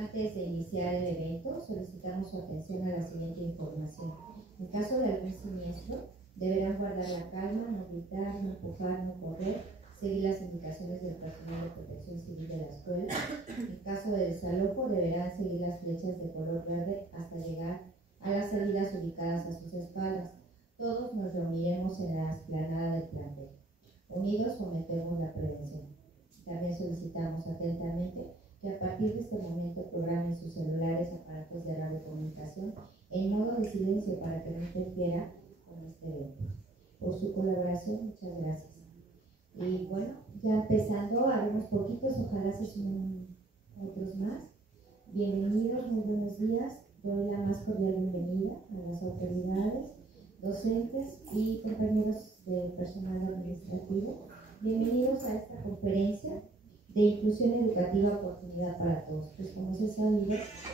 Antes de iniciar el evento, solicitamos su atención a la siguiente información. En caso de algún siniestro, deberán guardar la calma, no gritar, no empujar, no correr, seguir las indicaciones del personal de protección civil de la escuela. En caso de desalojo, deberán seguir las flechas de color verde hasta llegar a las salidas ubicadas a sus espaldas. Todos nos reuniremos en la explanada del plantel. Unidos fomentemos la prevención. También solicitamos atentamente que a partir de este momento programen sus celulares, aparatos de radiocomunicación en modo de silencio para que no interfiera con este evento. Por su colaboración, muchas gracias. Y bueno, ya empezando, haremos poquitos, ojalá se sumen otros más. Bienvenidos, muy buenos días. Doy la más cordial bienvenida a las autoridades, docentes y compañeros del personal administrativo. Bienvenidos a esta conferencia de inclusión educativa, oportunidad para todos. Pues como se sabe,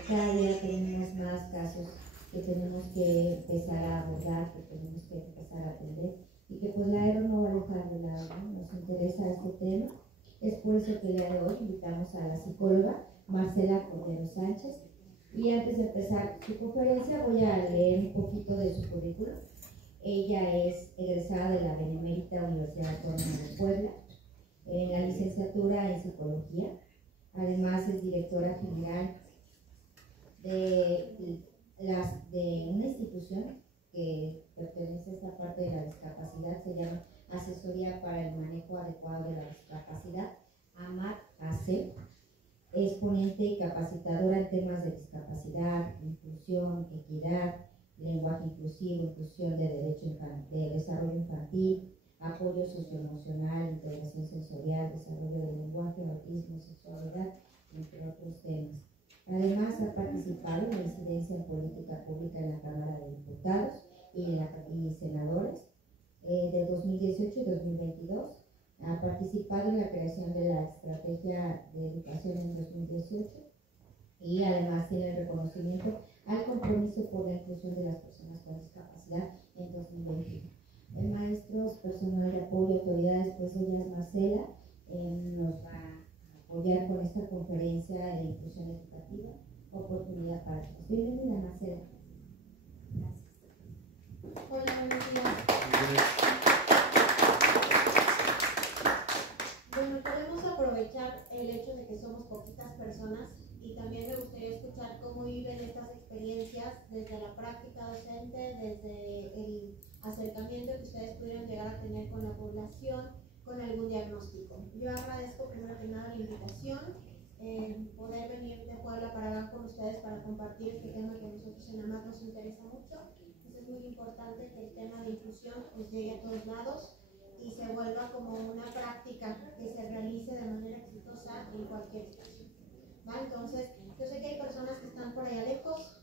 cada día tenemos más casos que tenemos que empezar a abordar, que tenemos que empezar a atender y que pues la ERO no va a dejar de lado, ¿no? Nos interesa este tema. Es por eso que el día de hoy invitamos a la psicóloga Marcela Cordero Sánchez. Y antes de empezar su conferencia voy a leer un poquito de su currículum. Ella es egresada de la Benemérita Universidad Autónoma de Puebla, en la licenciatura en Psicología. Además es directora general de una institución que pertenece a esta parte de la discapacidad, se llama Asesoría para el Manejo Adecuado de la Discapacidad, AMAD-AC. Es ponente y capacitadora en temas de discapacidad, inclusión, equidad, lenguaje inclusivo, inclusión de de desarrollo infantil, apoyo socioemocional, integración sensorial, desarrollo del lenguaje, autismo, sexualidad, entre otros temas. Además, ha participado en la incidencia en política pública en la Cámara de Diputados y senadores de 2018 y 2022. Ha participado en la creación de la Estrategia de Educación en 2018 y además tiene el reconocimiento al compromiso por la inclusión de las personas con discapacidad en 2021. Maestros, personal de apoyo, autoridades, pues ella es Marcela, nos va a apoyar con esta conferencia de inclusión educativa, oportunidad para todos. Bienvenida, Marcela. Gracias. Hola, buenos días. Bueno, podemos aprovechar el hecho de que somos poquitas personas y también me gustaría escuchar cómo viven estas experiencias desde la práctica docente, desde el acercamiento que ustedes pudieran llegar a tener con la población, con algún diagnóstico. Yo agradezco primero que nada la invitación, poder venir de Puebla para hablar con ustedes para compartir este tema que a nosotros en AMAD nos interesa mucho. Entonces es muy importante que el tema de inclusión pues llegue a todos lados y se vuelva como una práctica que se realice de manera exitosa en cualquier espacio. ¿Va? Entonces, yo sé que hay personas que están por allá lejos,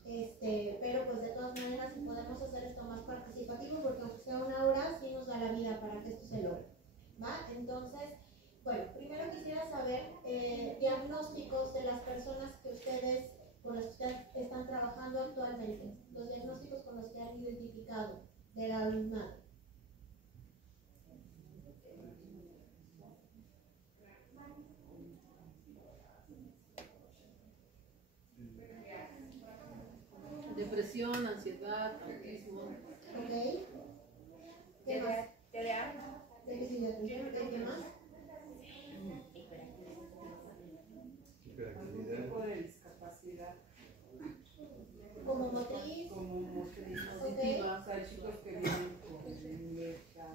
pero pues de todas maneras si podemos hacer esto más participativo, porque aunque sea una hora, sí nos da la vida para que esto se logre. ¿Va? Entonces, bueno, primero quisiera saber diagnósticos de las personas que ustedes, con las que ustedes están trabajando actualmente, los diagnósticos con los que han identificado del alumnado. Depresión, ansiedad, autismo. Ok. ¿Qué más? Déficit de atención. ¿Qué más? Algún tipo de discapacidad. Como motriz. Como motriz auditivas. Hay chicos que vienen con alergia,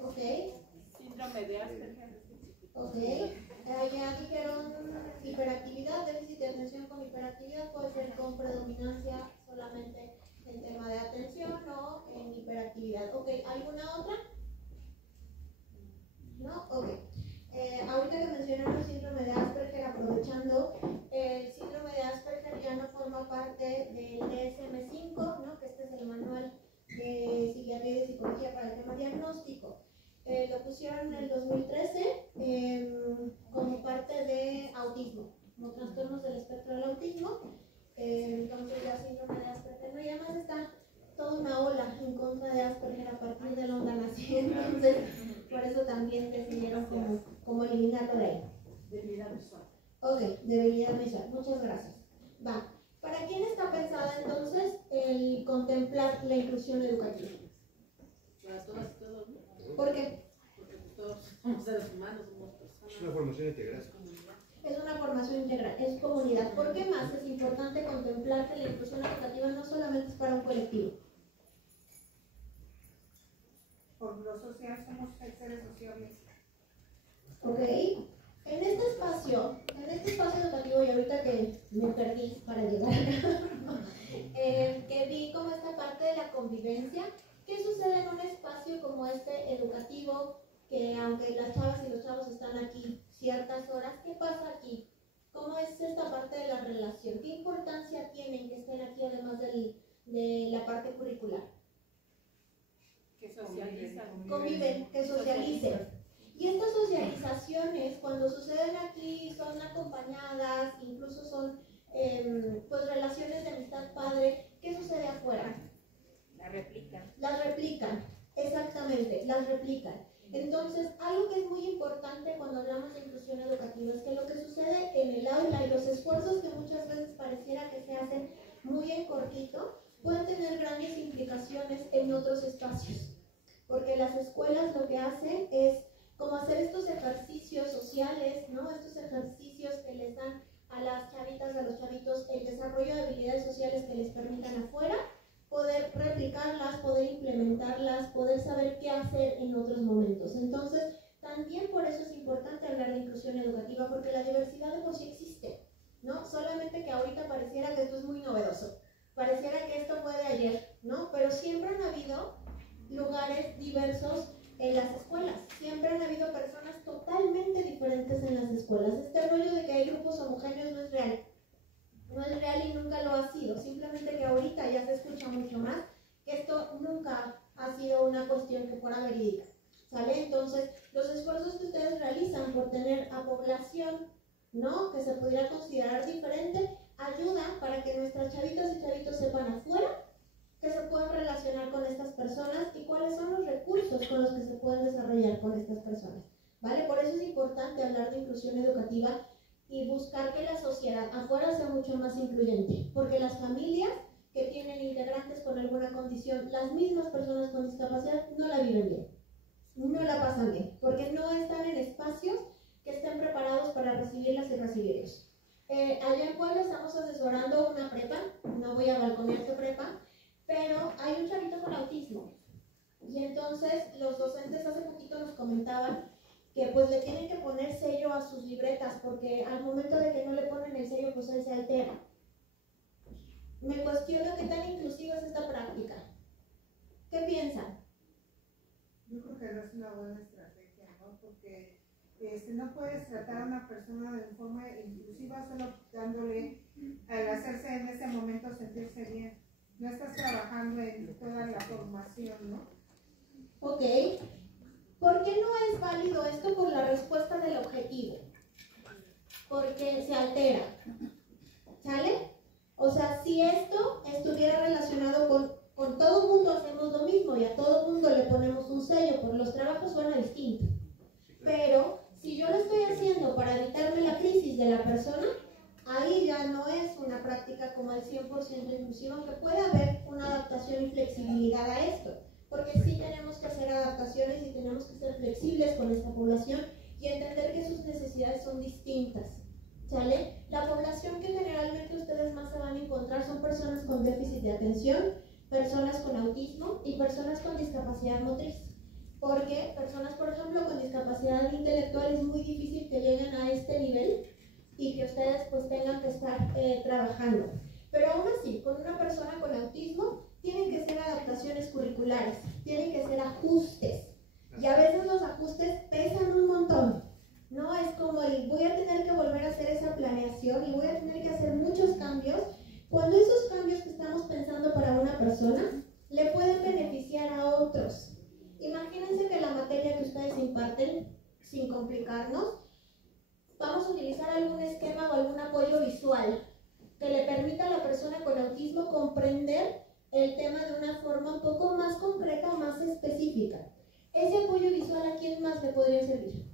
Ok. Síndrome de Asperger. Ok. Ya dijeron hiperactividad, déficit de atención con hiperactividad, puede ser con predominancia solamente en tema de atención o en hiperactividad. Ok, ¿alguna otra? ¿No? Ok. Ahorita que mencionaron el síndrome de Asperger, aprovechando, el síndrome de Asperger ya no forma parte del DSM-5, ¿no? Que este es el manual de psiquiatría y de psicología para el tema diagnóstico. Lo pusieron en el 2013 como parte de autismo, como trastornos del espectro del autismo. Entonces ya síndrome de Asperger, no, y además está toda una ola en contra de Asperger a partir de la onda naciente, entonces por eso también decidieron como eliminarlo de ahí. Debilidad visual. Ok, debilidad visual, muchas gracias. Va. ¿Para quién está pensada entonces el contemplar la inclusión educativa? Para todas y todos, ¿no? ¿Por qué? Porque pues, todos somos seres humanos, somos personas. Es una formación integral. Es una formación integral, es comunidad. ¿Por qué más es importante contemplar que la inclusión educativa no solamente es para un colectivo? Por lo social somos seres sociales. Ok. En este espacio educativo, y ahorita que me perdí para llegar acá, que vi como esta parte de la convivencia, ¿qué sucede en un espacio como este educativo? Que aunque las chavas y los chavos están aquí ciertas horas, ¿qué pasa aquí? ¿Cómo es esta parte de la relación? ¿Qué importancia tienen que estén aquí además de la parte curricular? Que socializan. Conviven, que socialicen. Y estas socializaciones, cuando suceden aquí, son acompañadas, incluso son pues relaciones de amistad padre. ¿Qué sucede afuera? Las replican, exactamente, las replican. Entonces, algo que es muy importante cuando hablamos de inclusión educativa es que lo que sucede en el aula y los esfuerzos que muchas veces pareciera que se hacen muy en cortito, pueden tener grandes implicaciones en otros espacios. Porque las escuelas lo que hacen es como hacer estos ejercicios sociales, ¿no? Estos ejercicios que les dan a las chavitas, a los chavitos, el desarrollo de habilidades sociales que les permitan afuera, poder replicarlas, poder implementarlas, poder saber qué hacer en otros momentos. Entonces, también por eso es importante hablar de inclusión educativa, porque la diversidad de por sí existe, ¿no? Solamente que ahorita pareciera que esto es muy novedoso, pareciera que esto fue de ayer, ¿no? Pero siempre han habido lugares diversos en las escuelas, siempre han habido personas totalmente diferentes en las escuelas. Este rollo de que hay grupos homogéneos no es real. No es real y nunca lo ha sido, simplemente que ahorita ya se escucha mucho más, que esto nunca ha sido una cuestión que fuera verídica, ¿sale? Entonces, los esfuerzos que ustedes realizan por tener a población, ¿no?, que se pudiera considerar diferente, ayuda para que nuestras chavitas y chavitos sepan afuera que se pueden relacionar con estas personas y cuáles son los recursos con los que se pueden desarrollar con estas personas, ¿vale? Por eso es importante hablar de inclusión educativa y buscar que la sociedad afuera sea mucho más incluyente, porque las familias que tienen integrantes con alguna condición, las mismas personas con discapacidad, no la viven bien, no la pasan bien, porque no están en espacios que estén preparados para recibirlas y recibirlos. Allá en Puebla estamos asesorando una prepa, no voy a balconear tu prepa, pero hay un chavito con autismo, y entonces los docentes hace poquito nos comentaban que pues le tienen que poner sello a sus libretas, porque al momento de que no le ponen el sello, pues él se altera. Me cuestiono qué tan inclusiva es esta práctica. ¿Qué piensan? Yo creo que no es una buena estrategia, ¿no? Porque no puedes tratar a una persona de forma inclusiva solo dándole, al hacerse en ese momento sentirse bien. No estás trabajando en toda la formación, ¿no? Ok. ¿Por qué no es válido esto por la respuesta del objetivo? Porque se altera. ¿Sale? O sea, si esto estuviera relacionado con todo el mundo hacemos lo mismo y a todo el mundo le ponemos un sello, por los trabajos suena distinto. Pero si yo lo estoy haciendo para evitarme la crisis de la persona, ahí ya no es una práctica como el 100% inclusiva, aunque puede haber una adaptación y flexibilidad a esto. Porque sí tenemos que hacer adaptaciones y tenemos que ser flexibles con esta población y entender que sus necesidades son distintas, ¿sale? La población que generalmente ustedes más se van a encontrar son personas con déficit de atención, personas con autismo y personas con discapacidad motriz. Porque personas, por ejemplo, con discapacidad intelectual es muy difícil que lleguen a este nivel y que ustedes pues tengan que estar trabajando. Pero aún así, con una persona con autismo, tienen que ser adaptaciones curriculares, tienen que ser ajustes. Y a veces los ajustes pesan un montón. No es como el voy a tener que volver a hacer esa planeación y voy a tener que hacer muchos cambios, cuando esos cambios que estamos pensando para una persona le pueden beneficiar a otros. Imagínense que la materia que ustedes imparten, sin complicarnos, vamos a utilizar algún esquema o algún apoyo visual que le permita a la persona con autismo comprender el tema de una forma un poco más concreta o más específica. Ese apoyo visual, ¿a quién más le podría servir?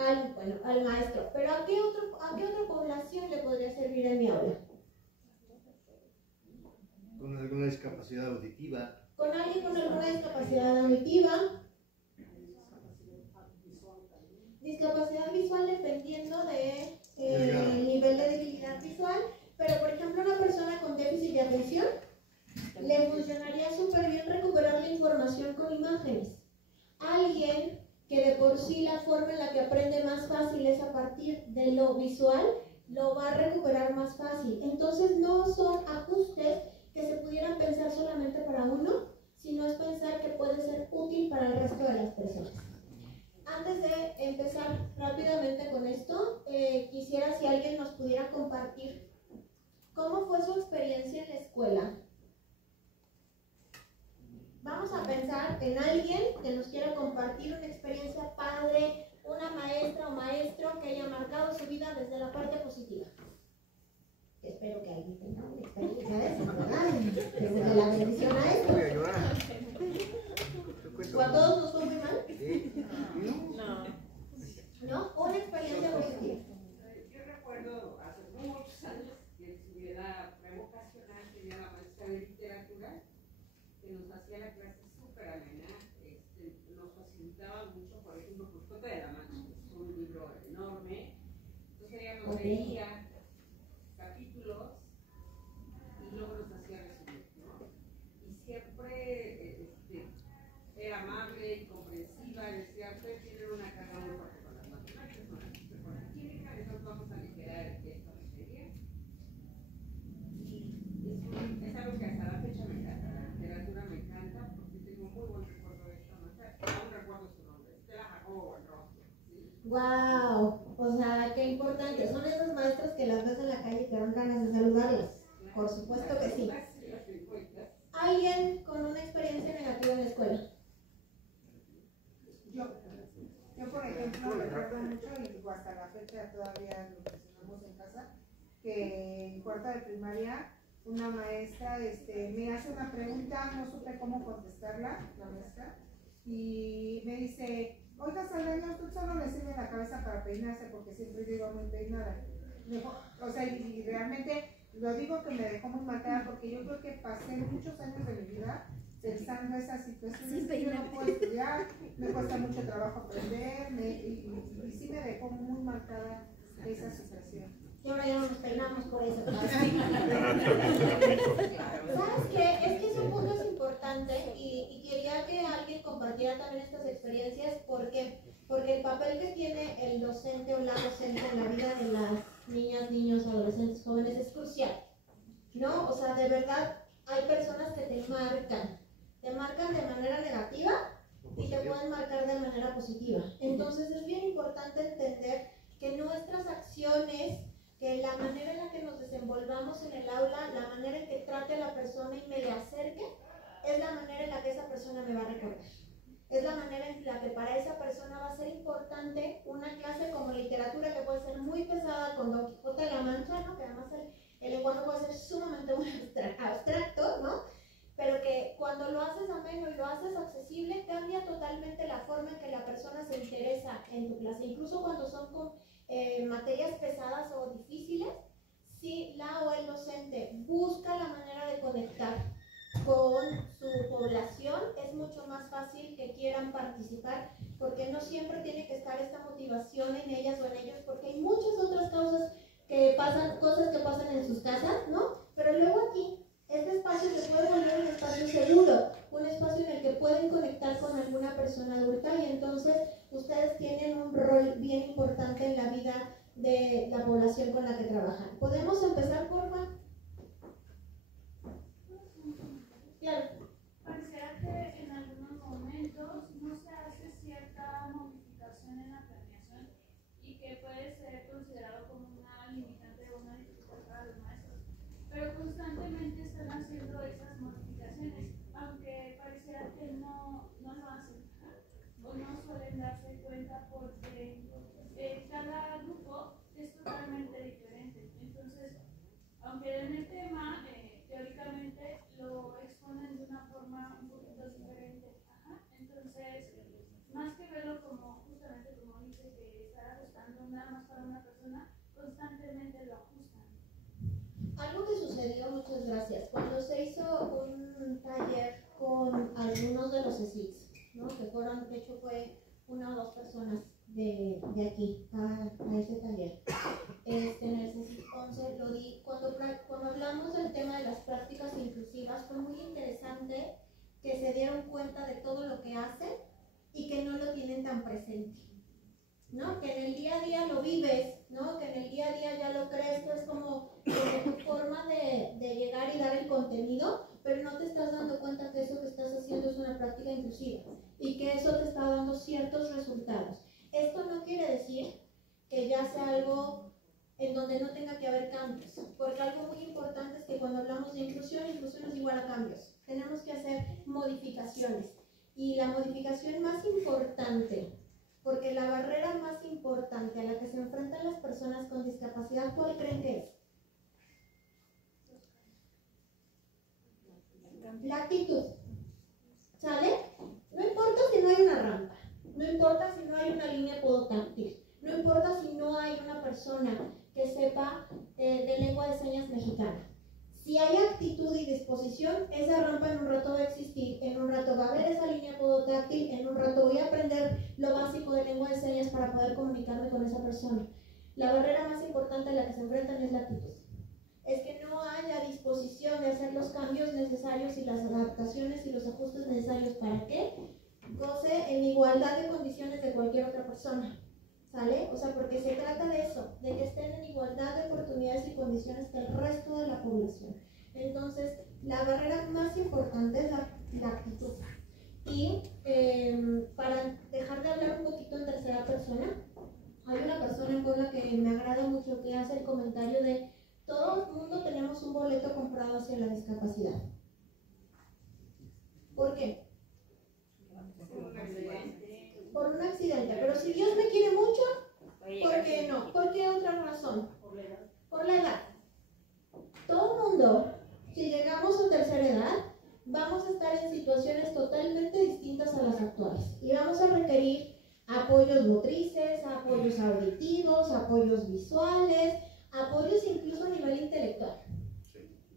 al maestro. Pero ¿a qué otra población le podría servir en mi aula? Con alguna discapacidad auditiva. Con alguien con alguna discapacidad auditiva. Discapacidad visual dependiendo del nivel de debilidad visual. Pero, por ejemplo, una persona con déficit de atención le funcionaría súper bien recuperar la información con imágenes. Alguien que de por sí la forma en la que aprende más fácil es a partir de lo visual, lo va a recuperar más fácil. Entonces no son ajustes que se pudieran pensar solamente para uno, sino es pensar que puede ser útil para el resto de las personas. Antes de empezar rápidamente con esto, quisiera si alguien nos pudiera compartir cómo fue su experiencia en la escuela. Vamos a pensar en alguien que nos quiera compartir una experiencia padre, una maestra o maestro que haya marcado su vida desde la parte positiva. Espero que alguien tenga una experiencia de eso, ¿verdad? Desde la bendición a esto. Voy a llorar. ¿O a todos nos fue muy mal? No. ¿No? Una experiencia positiva. Yo recuerdo hace muchos años que estuviera prevocacional, tenía la maestra de literatura que nos hacía la clase súper amena, nos facilitaba mucho, por ejemplo, Quijote de la Mancha, es un libro enorme, entonces ella nos leía capítulos y luego nos hacía resumir, ¿no? Y siempre era amable y comprensiva, decía, ustedes tienen una carga muy fuerte con las matemáticas, con la química, entonces vamos a aligerar esta materia. Y es algo que hasta la fecha me encanta, la literatura me encanta, porque tengo muy buen recuerdo de esta maestra, aún recuerdo su nombre, Estela Jacobo Buenrostro. ¡Wow! O sea, qué importante. Son esos maestros que las ves en la calle y te dan ganas de saludarlos. Por supuesto que sí. ¿Alguien con una experiencia negativa en la escuela? Yo por ejemplo, recuerdo mucho, y hasta la fecha todavía lo presionamos en casa, que en cuarto de primaria una maestra me hace una pregunta, no supe cómo contestarla, la maestra, y me dice, oiga Saldaña, usted solo le sirve la cabeza para peinarse porque siempre yo iba muy peinada. O sea, y realmente lo digo que me dejó muy marcada porque yo creo que pasé muchos años de mi vida pensando esas situaciones que yo no puedo estudiar, me cuesta mucho trabajo aprender, y sí me dejó muy marcada esa situación. Y ahora ya no nos peinamos por eso. ¿Sabes qué? Es que ese punto es importante y quería que alguien compartiera también estas experiencias. ¿Por qué? Porque el papel que tiene el docente o la docente en la vida de las niñas, niños, adolescentes, jóvenes es crucial, ¿no? O sea, de verdad hay personas que te marcan de manera negativa y te pueden marcar de manera positiva. Entonces es bien importante entender que nuestras acciones, que la manera en la que nos desenvolvamos en el aula, la manera en que trate a la persona y me le acerque, es la manera en la que esa persona me va a recordar. Es la manera en la que para esa persona va a ser importante una clase como literatura, que puede ser muy pesada con Don Quijote de la Mancha, ¿no? Que además el lenguaje puede ser sumamente muy abstracto, ¿no? Pero que cuando lo haces ameno y lo haces accesible, cambia totalmente la forma en que la persona se interesa en tu clase. Incluso cuando son con materias pesadas o difíciles, si la o el docente busca la manera de conectar con su población, es mucho más fácil que quieran participar, porque no siempre tiene que estar esta motivación en ellas o en ellos, porque hay muchas otras cosas que pasan en sus casas, ¿no? Pero luego aquí, este espacio se puede volver un espacio seguro, un espacio en el que pueden conectar con alguna persona adulta, y entonces ustedes tienen un rol bien importante en la vida de la población con la que trabajan. ¿Podemos empezar, porfa? Claro. Pareciera que en algunos momentos no se hace cierta modificación en la planeación y que puede ser considerado como una limitante o una dificultad para los maestros, pero constantemente están haciendo esas modificaciones, aunque pareciera que no lo hacen o no suelen darse cuenta, porque cada grupo es totalmente diferente. Entonces, aunque en el tema teóricamente lo exponen de una forma un poquito diferente, entonces más que verlo como justamente como dice, que estar sucedió, muchas gracias. Cuando se hizo un taller con algunos de los CECITs, ¿no? Que fueron, de hecho fue una o dos personas de aquí a ese taller. En el CECIT 11 lo di, cuando hablamos del tema de las prácticas inclusivas, fue muy interesante que se dieron cuenta de todo lo que hacen y que no lo tienen tan presente, ¿no? Que en el día a día lo vives, ¿no? Que en el día a día ya lo crees, que es como tu forma de llegar y dar el contenido, pero no te estás dando cuenta que eso que estás haciendo es una práctica inclusiva y que eso te está dando ciertos resultados. Esto no quiere decir que ya sea algo en donde no tenga que haber cambios, porque algo muy importante es que cuando hablamos de inclusión es igual a cambios. Tenemos que hacer modificaciones, y la modificación más importante, porque la barrera más importante a la que se enfrentan las personas con discapacidad, ¿cuál creen que es? La actitud. ¿Sale? No importa si no hay una rampa, no importa si no hay una línea podotáctil, no importa si no hay una persona que sepa de lengua de señas mexicana. Si hay actitud y disposición, esa rampa en un rato va a existir, en un rato va a haber esa línea podotáctil, en un rato voy a aprender lo básico de lengua de señas para poder comunicarme con esa persona. La barrera más importante a la que se enfrentan es la actitud. Es que no haya disposición de hacer los cambios necesarios y las adaptaciones y los ajustes necesarios para que goce en igualdad de condiciones de cualquier otra persona. ¿Sale? O sea, porque se trata de eso, de que estén en igualdad de oportunidades y condiciones que el resto de la población. Entonces, la barrera más importante es la actitud. Y para dejar de hablar un poquito en tercera persona, hay una persona en Puebla que me agrada mucho que hace el comentario de todo el mundo tenemos un boleto comprado hacia la discapacidad. ¿Por qué? Por un accidente, pero si Dios me quiere mucho, ¿por qué no? ¿Por qué otra razón? Por la edad. Todo el mundo, si llegamos a tercera edad, vamos a estar en situaciones totalmente distintas a las actuales y vamos a requerir apoyos motrices, apoyos auditivos, apoyos visuales, apoyos incluso a nivel intelectual.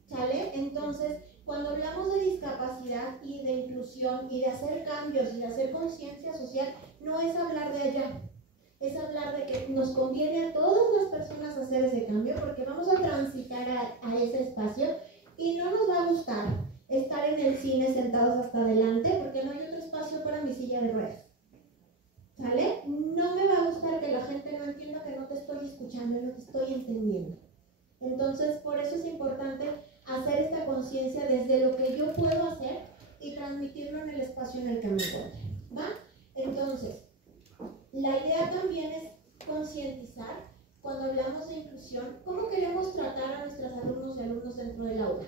¿Sale? Entonces, cuando hablamos de discapacidad y de inclusión y de hacer cambios y de hacer conciencia social, no es hablar de allá, es hablar de que nos conviene a todas las personas hacer ese cambio porque vamos a transitar a ese espacio y no nos va a gustar estar en el cine sentados hasta adelante porque no hay otro espacio para mi silla de ruedas. ¿Sale? No me va a gustar que la gente no entienda que no te estoy escuchando y no te estoy entendiendo. Entonces, por eso es importante hacer esta conciencia desde lo que yo puedo hacer y transmitirlo en el espacio en el que me encuentre. ¿Va? Entonces, la idea también es concientizar cuando hablamos de inclusión, cómo queremos tratar a nuestros alumnos y alumnos dentro del aula.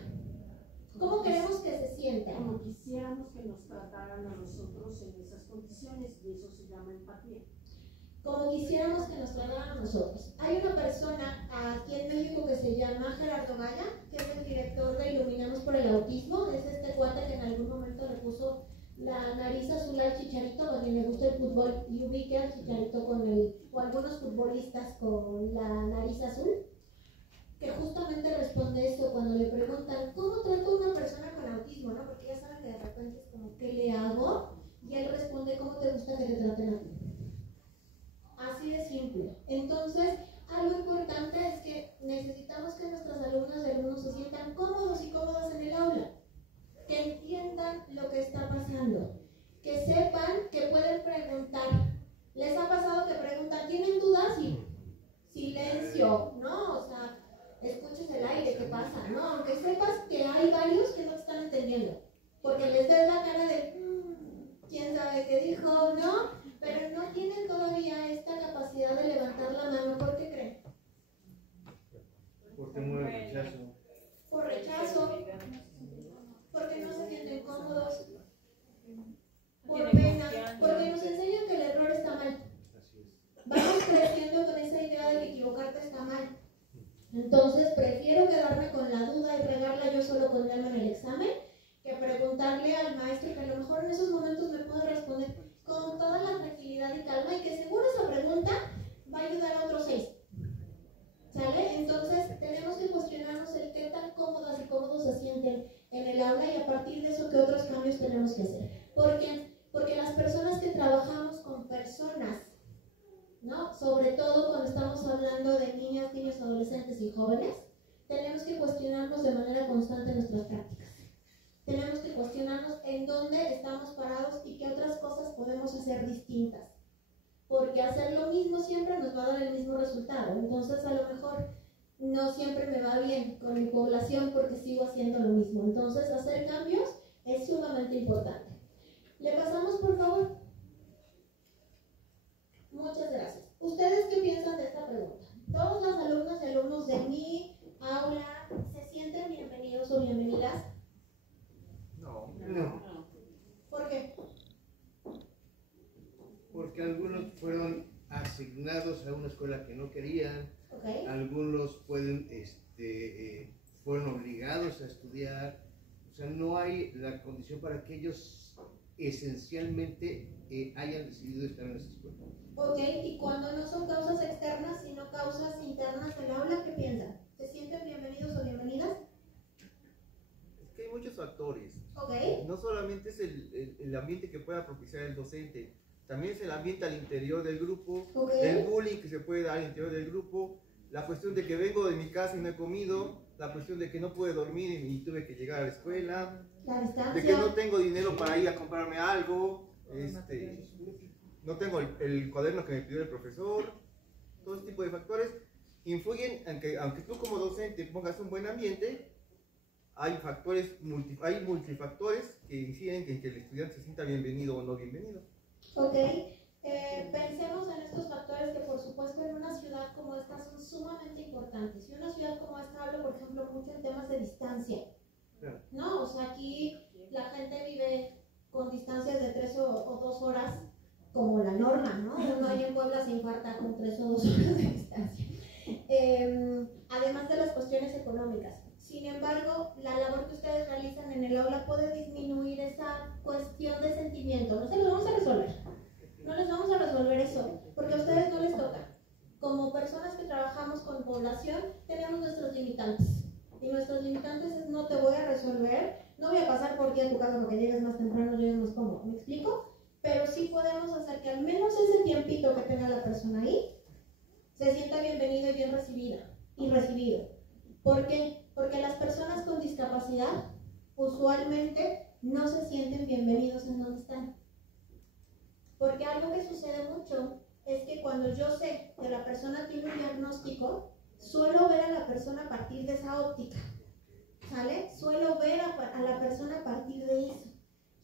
¿Cómo queremos que se sientan? Como quisiéramos que nos trataran a nosotros en esas condiciones, y eso se llama empatía. Como quisiéramos que nos trataran a nosotros. Hay una persona aquí en México que se llama Gerardo Gaya, que es el director de Iluminamos por el Autismo. Es este cuate que en algún momento le puso la nariz azul al Chicharito, a quien le gusta el fútbol, y ubique al Chicharito o algunos futbolistas con la nariz azul, que justamente responde esto cuando le preguntan ¿cómo trato a una persona con autismo? ¿No? Porque ya saben que de repente es como ¿qué le hago? Y él responde ¿cómo te gusta que te traten a ti? Así de simple. Entonces, algo importante es que necesitamos que nuestras alumnas y alumnos se sientan cómodos y cómodas en el aula, que entiendan lo que está pasando, que sepan que pueden preguntar. ¿Les ha pasado que preguntan, ¿tienen dudas? Y silencio, ¿no? O sea, escuches el aire, ¿qué pasa? No, aunque sepas que hay varios que no te están entendiendo, porque les des la cara de, ¿quién sabe qué dijo? ¿No? Pero no tienen todavía esta capacidad de levantar la mano. ¿Por qué creen? Por temor al rechazo. Por rechazo, porque no se sienten cómodos, por pena, porque nos enseñan que el error está mal. Vamos creciendo con esa idea de que equivocarte está mal. Entonces prefiero quedarme con la duda y regarla yo solo con mi alma en el examen que preguntarle al maestro que a lo mejor en esos momentos me puede responder con toda la tranquilidad y calma y que seguro esa pregunta va a ayudar a otros 6. ¿Sale? Entonces tenemos que cuestionarnos el qué tan cómodas sobre todo cuando estamos hablando de niñas, niños, adolescentes y jóvenes, tenemos que cuestionarnos de manera constante nuestras prácticas. Tenemos que cuestionarnos en dónde estamos parados y qué otras cosas podemos hacer distintas. Porque hacer lo mismo siempre nos va a dar el mismo resultado. Entonces, a lo mejor no siempre me va bien con mi población porque sigo haciendo lo mismo. Entonces, hacer cambios es sumamente importante. ¿Le pasamos, por favor? Muchas gracias. ¿Ustedes qué piensan de esta pregunta? ¿Todas las alumnas y alumnos de mi aula se sienten bienvenidos o bienvenidas? No, ¿Por qué? porque algunos fueron asignados a una escuela que no querían, ¿Ok? algunos fueron obligados a estudiar, o sea, no hay la condición para que ellos esencialmente hayan decidido estar en esa escuela. Ok, y cuando no son causas externas, sino causas internas del aula, ¿qué piensan? ¿Se sienten bienvenidos o bienvenidas? Es que hay muchos factores. Ok, No solamente es el ambiente que pueda propiciar el docente, también es el ambiente al interior del grupo, ok, el bullying que se puede dar al interior del grupo, la cuestión de que vengo de mi casa y no he comido, la cuestión de que no pude dormir y tuve que llegar a la escuela, la de que distancia. no tengo dinero para ir a comprarme algo, no tengo el cuaderno que me pidió el profesor. Todo ese tipo de factores influyen en que, aunque tú como docente pongas un buen ambiente, hay multifactores que inciden en que el estudiante se sienta bienvenido o no bienvenido. Ok, pensemos en estos factores que por supuesto en una ciudad como esta son sumamente importantes. Y una ciudad como esta hablo, por ejemplo, mucho en temas de distancia. Claro. ¿No? O sea, aquí la gente vive con distancias de 3 o 2 horas como la norma, ¿no? Uno ahí en Puebla se infarta con 3 o 2 horas de distancia. Además de las cuestiones económicas. Sin embargo, la labor que ustedes realizan en el aula puede disminuir esa cuestión de sentimiento. No se los vamos a resolver. No les vamos a resolver eso, porque a ustedes no les toca. Como personas que trabajamos con población, tenemos nuestros limitantes. Y nuestros limitantes es: no te voy a resolver, no voy a pasar por ti a tu casa porque llegues más temprano, llegues más cómodo. ¿Me explico? Pero sí podemos hacer que al menos ese tiempito que tenga la persona ahí se sienta bienvenido y bien recibida y recibido. ¿Por qué? Porque las personas con discapacidad usualmente no se sienten bienvenidos en donde están. Porque algo que sucede mucho es que cuando yo sé que la persona tiene un diagnóstico, suelo ver a la persona a partir de esa óptica, ¿sale? Suelo ver a la persona a partir de eso.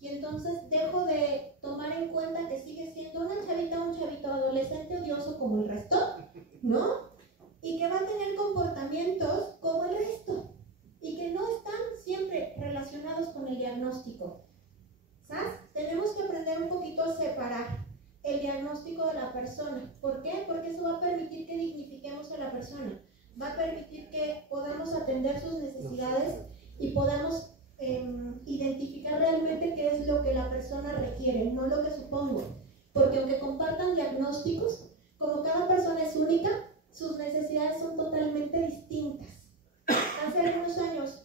Y entonces dejo de tomar en cuenta que sigue siendo una chavita o un chavito adolescente odioso como el resto, ¿no? Y que va a tener comportamientos como el resto. Y que no están siempre relacionados con el diagnóstico. ¿Sabes? Tenemos que aprender un poquito a separar el diagnóstico de la persona. ¿Por qué? Porque eso va a permitir que dignifiquemos a la persona. Va a permitir que podamos atender sus necesidades y podamos identificar realmente qué es lo que la persona requiere, no lo que supongo. Porque aunque compartan diagnósticos, como cada persona es única, sus necesidades son totalmente distintas. Hace algunos años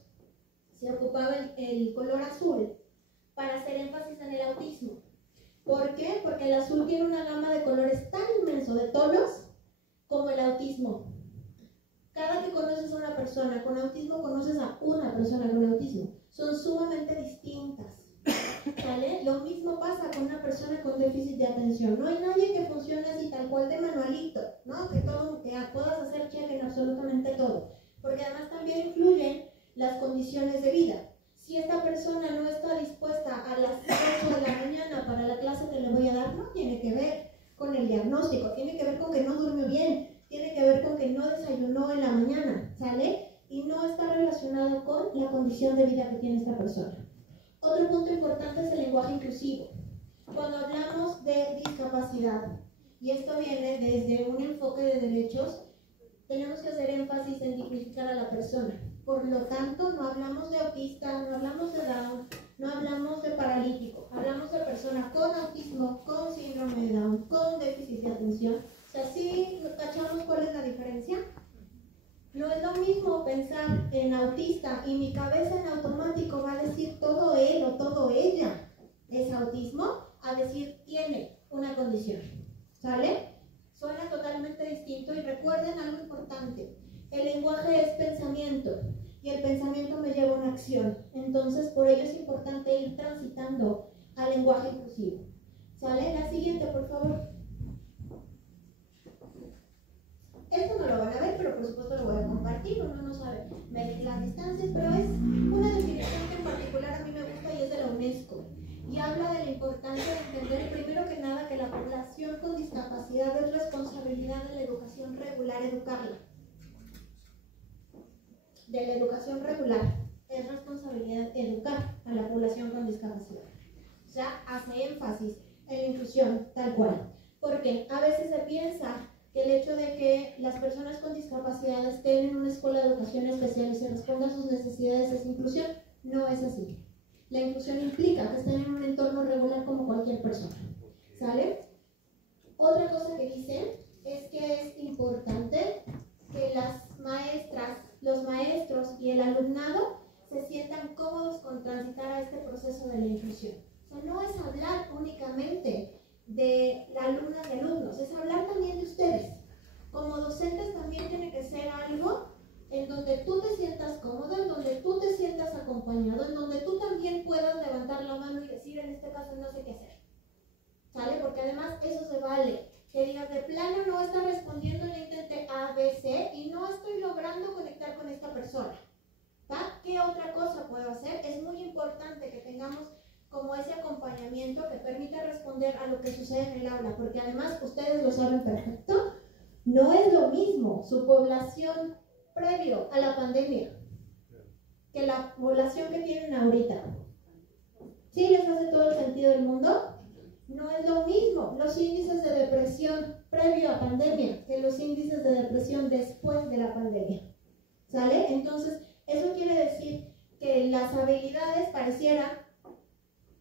se ocupaba el color azul para hacer énfasis en el autismo. ¿Por qué? Porque el azul tiene una gama de colores tan inmenso de tonos como el autismo. Cada que conoces a una persona con autismo, conoces a una persona con autismo. Son sumamente distintas, ¿vale? Lo mismo pasa con una persona con déficit de atención. No hay nadie que funcione así tal cual de manualito, ¿no? Que puedas hacer check en absolutamente todo. Porque además también influyen las condiciones de vida. Si esta persona no está dispuesta a las 8 de la mañana para la clase que le voy a dar, no tiene que ver con el diagnóstico, tiene que ver con que no durmió bien, tiene que ver con que no desayunó en la mañana, ¿sale? Y no está relacionado con la condición de vida que tiene esta persona. Otro punto importante es el lenguaje inclusivo. Cuando hablamos de discapacidad, y esto viene desde un enfoque de derechos, tenemos que hacer énfasis en dignificar a la persona. Por lo tanto, no hablamos de autista, no hablamos de Down, no hablamos de paralítico, hablamos de persona con autismo, con síndrome de Down, con déficit de atención. O sea, ¿sí cachamos cuál es la diferencia? No es lo mismo pensar en autista y mi cabeza en automático va a decir todo él o todo ella es autismo, a decir tiene una condición, ¿sale? Suena totalmente distinto y recuerden algo importante. El lenguaje es pensamiento y el pensamiento me lleva a una acción. Entonces, por ello es importante ir transitando al lenguaje inclusivo. ¿Sale? La siguiente, por favor. Esto no lo van a ver, pero por supuesto lo voy a compartir. Uno no sabe medir las distancias, pero es una definición que en particular a mí me gusta y es de la UNESCO. Y habla de la importancia de entender, primero que nada, que la población con discapacidad es responsabilidad de la educación regular educarla. De la educación regular es responsabilidad educar a la población con discapacidad. O sea, hace énfasis en la inclusión tal cual. Porque a veces se piensa que el hecho de que las personas con discapacidad estén en una escuela de educación especial y se responda a sus necesidades es inclusión. No es así. La inclusión implica que estén en un entorno regular como cualquier persona. ¿Sale? Otra cosa que dicen es que es importante que las maestras, los maestros y el alumnado se sientan cómodos con transitar a este proceso de la inclusión. O sea, no es hablar únicamente de alumnas y alumnos, es hablar también de ustedes. Como docentes también tiene que ser algo en donde tú te sientas cómodo, en donde tú te sientas acompañado, en donde tú también puedas levantar la mano y decir, en este caso no sé qué hacer. ¿Sale? Porque además eso se vale. Que digas, de plano no está respondiendo, le intenté A, B, C y no estoy logrando conectar con esta persona. ¿Va? ¿Qué otra cosa puedo hacer? Es muy importante que tengamos como ese acompañamiento que permita responder a lo que sucede en el aula, porque además ustedes lo saben perfecto, no es lo mismo su población previo a la pandemia que la población que tienen ahorita. ¿Sí les hace todo el sentido del mundo? No es lo mismo los índices de depresión previo a pandemia que los índices de depresión después de la pandemia. ¿Sale? Entonces, eso quiere decir que las habilidades pareciera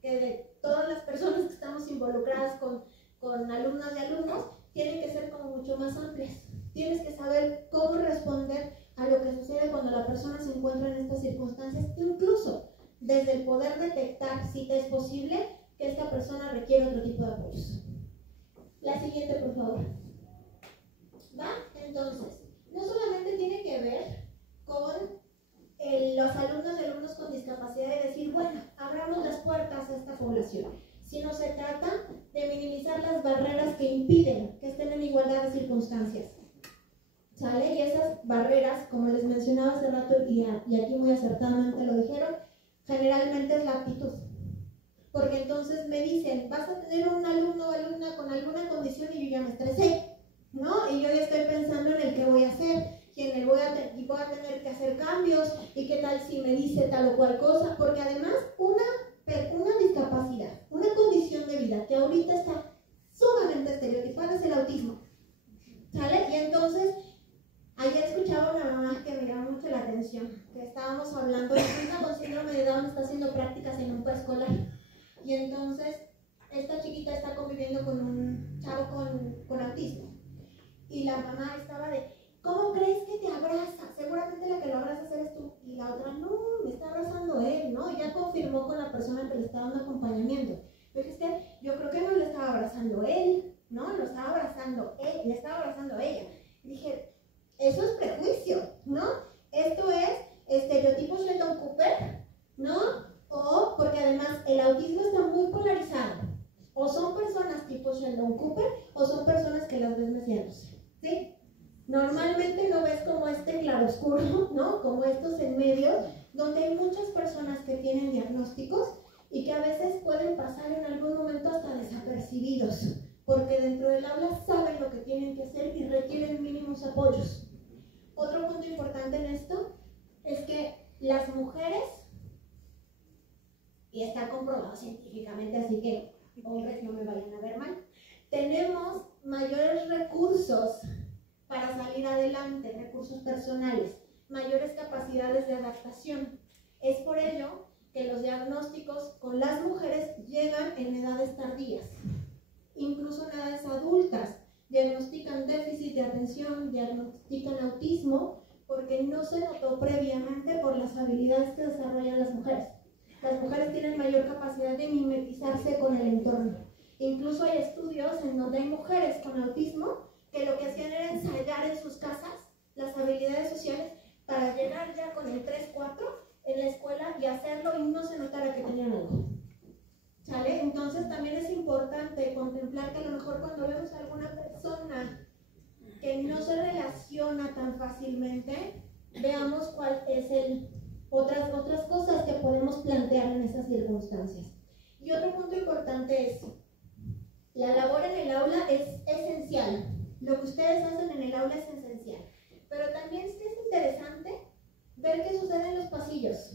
que de todas las personas que estamos involucradas con alumnas y alumnos tienen que ser como mucho más amplias. Tienes que saber cómo responder a lo que sucede cuando la persona se encuentra en estas circunstancias, incluso desde el poder detectar si te es posible que esta persona requiere otro tipo de apoyos. La siguiente, por favor. ¿Va? Entonces, no solamente tiene que ver con los alumnos y alumnos con discapacidad y decir, bueno, abramos las puertas a esta población, sino se trata de minimizar las barreras que impiden que estén en igualdad de circunstancias. ¿Sale? Y esas barreras, como les mencionaba hace rato y aquí muy acertadamente lo dijeron, generalmente es la actitud. Porque entonces me dicen, vas a tener un alumno o alumna con alguna condición y yo ya me estresé, ¿no? Y yo ya estoy pensando en el que voy a hacer, y en el voy a tener que hacer cambios, y qué tal si me dice tal o cual cosa, porque además una discapacidad, una condición de vida que ahorita está sumamente estereotipada es el autismo, ¿sale? Y entonces, ayer escuchaba una mamá que me llamó mucho la atención, que estábamos hablando, su hija con síndrome de Down está haciendo prácticas en un preescolar, y entonces esta chiquita está conviviendo con un chavo con autismo, y la mamá estaba de, ¿cómo crees que te abraza? Seguramente la que lo abrazas eres tú. Y la otra, no, me está abrazando él, ¿no? Ya confirmó con la persona que le está dando acompañamiento. Pero es que yo creo que no le estaba abrazando él, ¿no? Lo estaba abrazando él, le estaba abrazando ella. Y dije, eso es prejuicio, ¿no? Esto es estereotipo Sheldon Cooper, ¿no? O porque además el autismo está muy polarizado. O son personas tipo Sheldon Cooper o son personas que las ves meciéndose, ¿sí? Normalmente no ves como este claroscuro, ¿no? Como estos en medio, donde hay muchas personas que tienen diagnósticos y que a veces pueden pasar en algún momento hasta desapercibidos, porque dentro del aula saben lo que tienen que hacer y requieren mínimos apoyos. Otro punto importante en esto es que las mujeres, y está comprobado científicamente, así que hombres no me vayan a ver mal, tenemos mayores recursos para salir adelante, recursos personales, mayores capacidades de adaptación. Es por ello que los diagnósticos con las mujeres llegan en edades tardías, incluso en edades adultas. Diagnostican déficit de atención, diagnostican autismo, porque no se notó previamente por las habilidades que desarrollan las mujeres. Las mujeres tienen mayor capacidad de mimetizarse con el entorno. Incluso hay estudios en donde hay mujeres con autismo que lo que hacían era ensayar que no se relaciona tan fácilmente, veamos cuál es otras cosas que podemos plantear en esas circunstancias. Y otro punto importante es, la labor en el aula es esencial. Lo que ustedes hacen en el aula es esencial. Pero también es interesante ver qué sucede en los pasillos,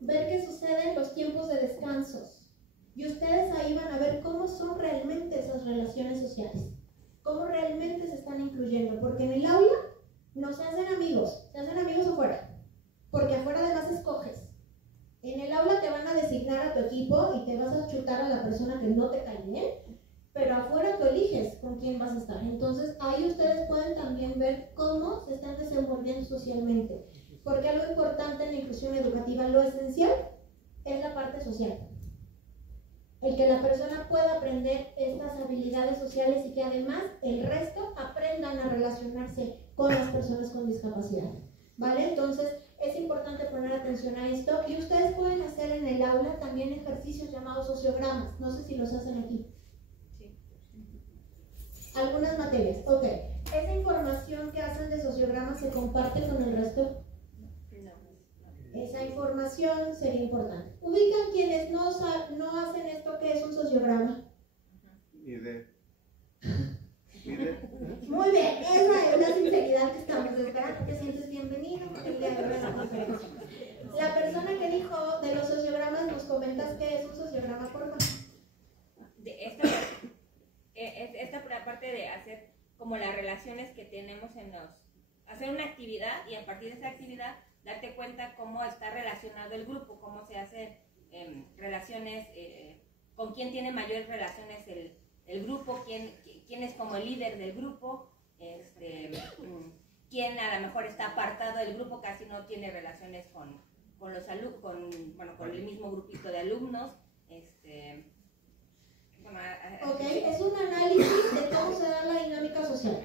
ver qué sucede en los tiempos de descansos. Y ustedes ahí van a ver cómo son realmente esas relaciones sociales, cómo realmente se están incluyendo. Porque en el aula no se hacen amigos afuera, porque afuera además escoges. En el aula te van a designar a tu equipo y te vas a chutar a la persona que no te cae bien, pero afuera tú eliges con quién vas a estar. Entonces ahí ustedes pueden también ver cómo se están desenvolviendo socialmente, porque algo importante en la inclusión educativa, lo esencial, es la parte social. El que la persona pueda aprender estas habilidades sociales y que además el resto aprendan a relacionarse con las personas con discapacidad, ¿vale? Entonces es importante poner atención a esto, y ustedes pueden hacer en el aula también ejercicios llamados sociogramas. No sé si los hacen aquí. Algunas materias, ok. ¿Esa información que hacen de sociogramas se comparte con el resto? Esa información sería importante. ¿Ubican quienes no hacen esto que es un sociograma? Muy bien, esa es la sinceridad que estamos esperando. Te sientes bienvenido el día de hoy a la conferencia. La persona que dijo de los sociogramas, ¿nos comentas qué es un sociograma, por favor? Esta por la parte de hacer como las relaciones que tenemos hacer una actividad y a partir de esa actividad darte cuenta cómo está relacionado el grupo, cómo se hacen relaciones, con quién tiene mayores relaciones el grupo, quién es como el líder del grupo, quién a lo mejor está apartado del grupo, casi no tiene relaciones con los con el mismo grupito de alumnos. Ok, es un análisis de cómo se da la dinámica social,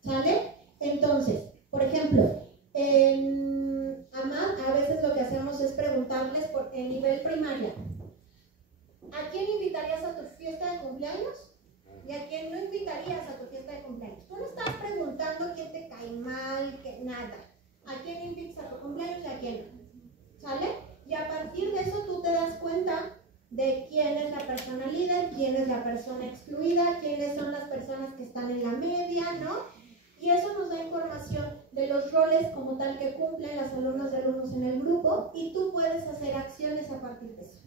¿sale? Entonces, por ejemplo, en AMAD a veces lo que hacemos es preguntarles por el nivel primaria: ¿a quién invitarías a tu fiesta de cumpleaños? ¿Y a quién no invitarías a tu fiesta de cumpleaños? Tú no estás preguntando quién te cae mal, nada. ¿A quién invitas a tu cumpleaños y a quién no? ¿Sale? Y a partir de eso tú te das cuenta de quién es la persona líder, quién es la persona excluida, quiénes son las personas que están en la media, ¿no? Y eso nos da información de los roles como tal que cumplen las alumnas y alumnos en el grupo, y tú puedes hacer acciones a partir de eso.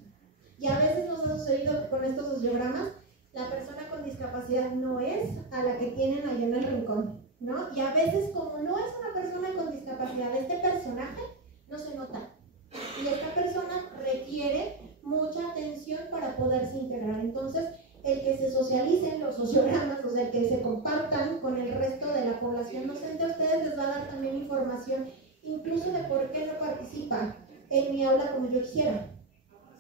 Y a veces nos ha sucedido que con estos sociogramas la persona con discapacidad no es a la que tienen allá en el rincón, ¿no? Y a veces, como no es una persona con discapacidad, este personaje no se nota. Y esta persona requiere mucha atención para poderse integrar. Entonces, el que se socialicen los sociogramas, o sea, el que se compartan con el resto de la población docente, a ustedes les va a dar también información, incluso de por qué no participa en mi aula como yo quisiera.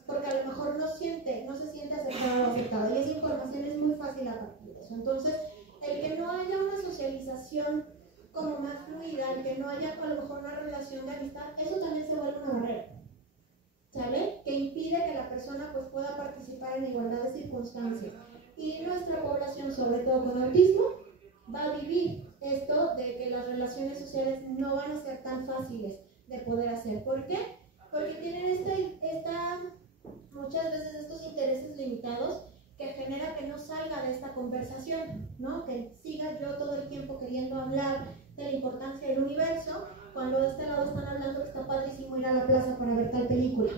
Porque a lo mejor no se siente aceptado o aceptado, y esa información es muy fácil a partir de eso. Entonces, el que no haya una socialización como más fluida, el que no haya a lo mejor una relación de amistad, eso también se vuelve una barrera, ¿sale? Que impide que la persona pues pueda participar en igualdad de circunstancias. Y nuestra población, sobre todo con autismo, va a vivir esto de que las relaciones sociales no van a ser tan fáciles de poder hacer. ¿Por qué? Porque tienen muchas veces estos intereses limitados que genera que no salga de esta conversación, ¿no? Que siga yo todo el tiempo queriendo hablar de la importancia del universo, cuando de este lado están hablando que está padrísimo ir a la plaza para ver tal película,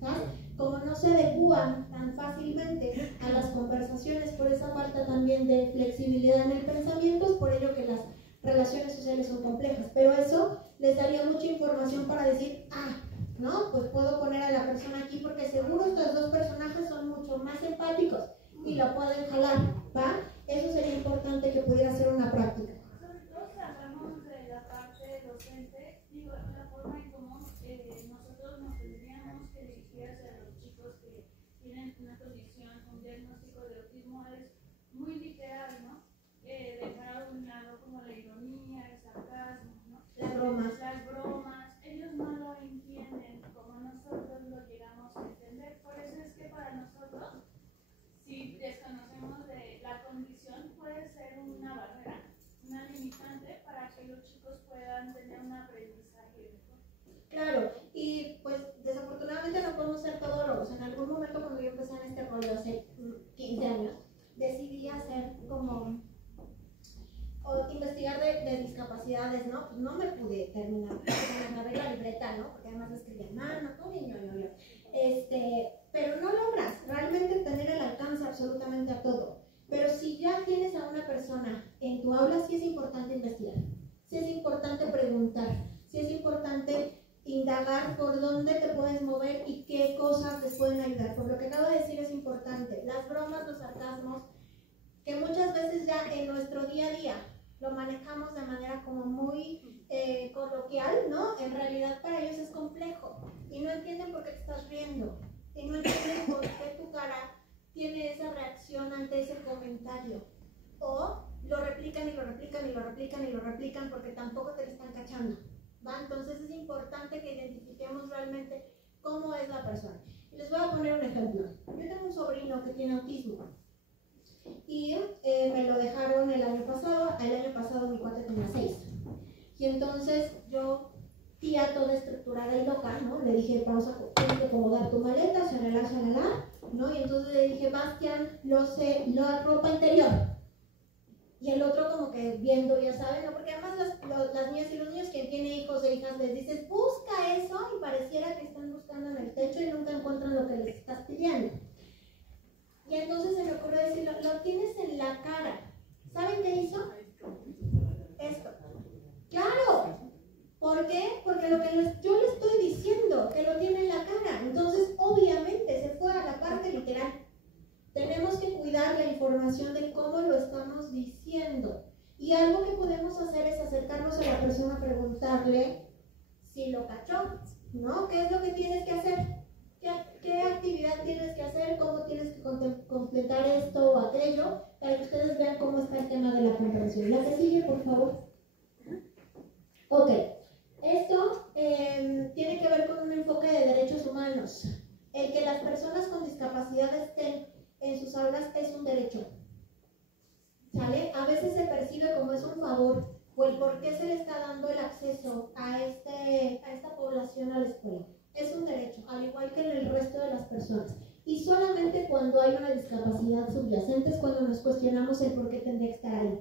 ¿sabes? Como no se adecúan tan fácilmente a las conversaciones por esa falta también de flexibilidad en el pensamiento, es por ello que las relaciones sociales son complejas. Pero eso les daría mucha información para decir, ¿no? Pues puedo poner a la persona aquí porque seguro estos dos personajes son mucho más empáticos y lo pueden jalar, ¿va? Eso sería importante que pudiera ser una práctica. Sobre todo si hablamos de la parte docente, digo, la forma en cómo nosotros nos tendríamos que dirigir hacia los chicos que tienen una condición, un diagnóstico de autismo, es muy literal, ¿no? Dejar a un lado como la ironía, el sarcasmo, ¿no? Las bromas, ellos no lo entienden como nosotros lo llegamos a entender. Por eso es que para nosotros, si desconocemos de la condición, puede ser una barrera tener un aprendizaje mejor. Claro, y pues desafortunadamente no podemos ser todólogos. En algún momento cuando yo empecé en este rollo hace 15 años, decidí hacer como o investigar de discapacidades, ¿no? Pues no me pude terminar de la libreta, ¿no? Porque además escribía en mano, todo bien yo. Pero no logras realmente tener el alcance absolutamente a todo. Pero si ya tienes a una persona en tu aula, sí es importante investigar, sí es importante preguntar, sí es importante indagar por dónde te puedes mover y qué cosas les pueden ayudar. Por lo que acabo de decir es importante. Las bromas, los sarcasmos, que muchas veces ya en nuestro día a día lo manejamos de manera como muy coloquial, ¿no? En realidad para ellos es complejo y no entienden por qué te estás riendo y no entienden por qué tu cara tiene esa reacción ante ese comentario. O lo replican y lo replican y lo replican y lo replican porque tampoco te lo están cachando, ¿va? Entonces es importante que identifiquemos realmente cómo es la persona. Y les voy a poner un ejemplo. Yo tengo un sobrino que tiene autismo y me lo dejaron el año pasado mi cuate tenía 6. Y entonces yo, tía toda estructurada y loca, ¿no? Le dije, pausa, tienes que acomodar tu maleta, shalala, ¿no? Y entonces le dije, Bastián, la ropa interior. Y el otro como que viendo, ya saben, ¿no? Porque además las niñas y los niños, quien tiene hijos e hijas, les dices, busca eso, y pareciera que están buscando en el techo y nunca encuentran lo que les estás pidiendo. Y entonces se me ocurrió decirlo, lo tienes en la cara. ¿Saben qué hizo? Esto. ¡Claro! ¿Por qué? Porque lo que yo le estoy diciendo, que lo tiene en la cara. Entonces, obviamente, se fue a la parte literal. Tenemos que cuidar la información de cómo lo estamos diciendo. Y algo que podemos hacer es acercarnos a la persona a preguntarle si lo cachó, ¿no? ¿Qué es lo que tienes que hacer? ¿Qué actividad tienes que hacer? ¿Cómo tienes que completar esto o aquello? Para que ustedes vean cómo está el tema de la comprensión. La que sigue, por favor. Ok. Esto tiene que ver con un enfoque de derechos humanos. El que las personas con discapacidad estén en sus aulas es un derecho. ¿Sale? A veces se percibe como es un favor o el por qué se le está dando el acceso a esta población a la escuela. Es un derecho, al igual que en el resto de las personas. Y solamente cuando hay una discapacidad subyacente es cuando nos cuestionamos el por qué tendría que estar ahí.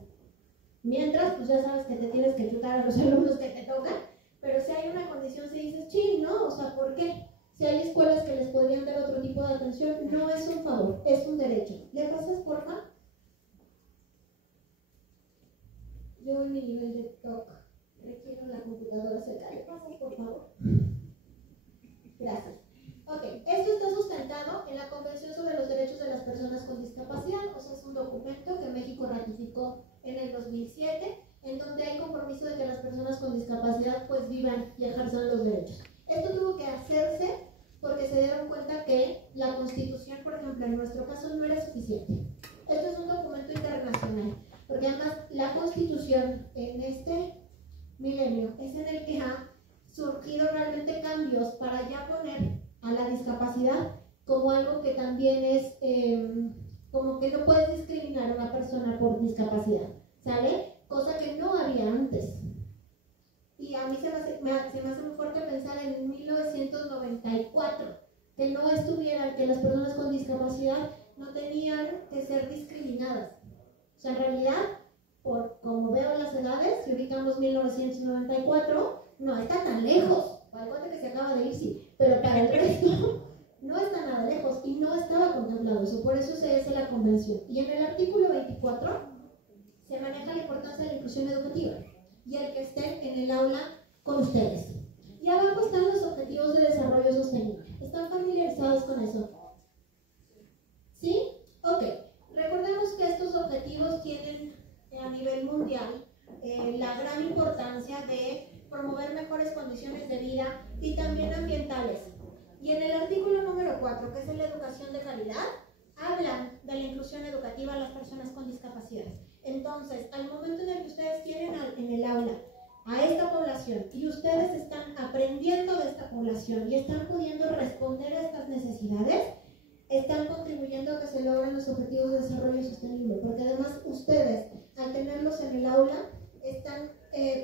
Mientras, pues ya sabes que te tienes que chutar a los alumnos que te tocan, pero si hay una condición, si dices, ching, ¿no? O sea, ¿por qué? Si hay escuelas que les podrían dar otro tipo de atención, no es un favor, es un derecho. ¿Le pasas, porfa? Yo en mi nivel de TOC requiero la computadora cerca. ¿Le pasas, por favor? Gracias. Ok, esto está sustentado en la Convención sobre los Derechos de las Personas con Discapacidad, o sea, es un documento que México ratificó en el 2007, en donde hay compromiso de que las personas con discapacidad pues vivan y ejerzan los derechos. Esto tuvo que hacerse porque se dieron cuenta que la Constitución, por ejemplo, en nuestro caso no era suficiente. Esto es un documento internacional, porque además la Constitución en este milenio es en el que ha surgido realmente cambios para ya poner a la discapacidad como algo que también es como que no puedes discriminar a una persona por discapacidad, ¿sale? Cosa que no había antes. Y a mí se me hace muy fuerte pensar en 1994, que no estuvieran, que las personas con discapacidad no tenían que ser discriminadas. O sea, en realidad, por como veo las edades, si ubicamos 1994, no está tan lejos. Para el cuate que se acaba de ir, sí, pero para el resto no está nada lejos y no estaba contemplado eso, por eso se hace la convención. Y en el artículo 24 se maneja la importancia de la inclusión educativa y el que estén en el aula con ustedes. Y abajo están los objetivos de desarrollo sostenible. ¿Están familiarizados con eso? ¿Sí? Ok. Recordemos que estos objetivos tienen a nivel mundial la gran importancia de promover mejores condiciones de vida y también ambientales. Y en el artículo número 4, que es la educación de calidad, hablan de la inclusión educativa a las personas con discapacidad. Entonces, al momento en el que ustedes tienen en el aula a esta población y ustedes están aprendiendo de esta población y están pudiendo responder a estas necesidades, están contribuyendo a que se logren los objetivos de desarrollo sostenible, porque además ustedes, al tenerlos en el aula, están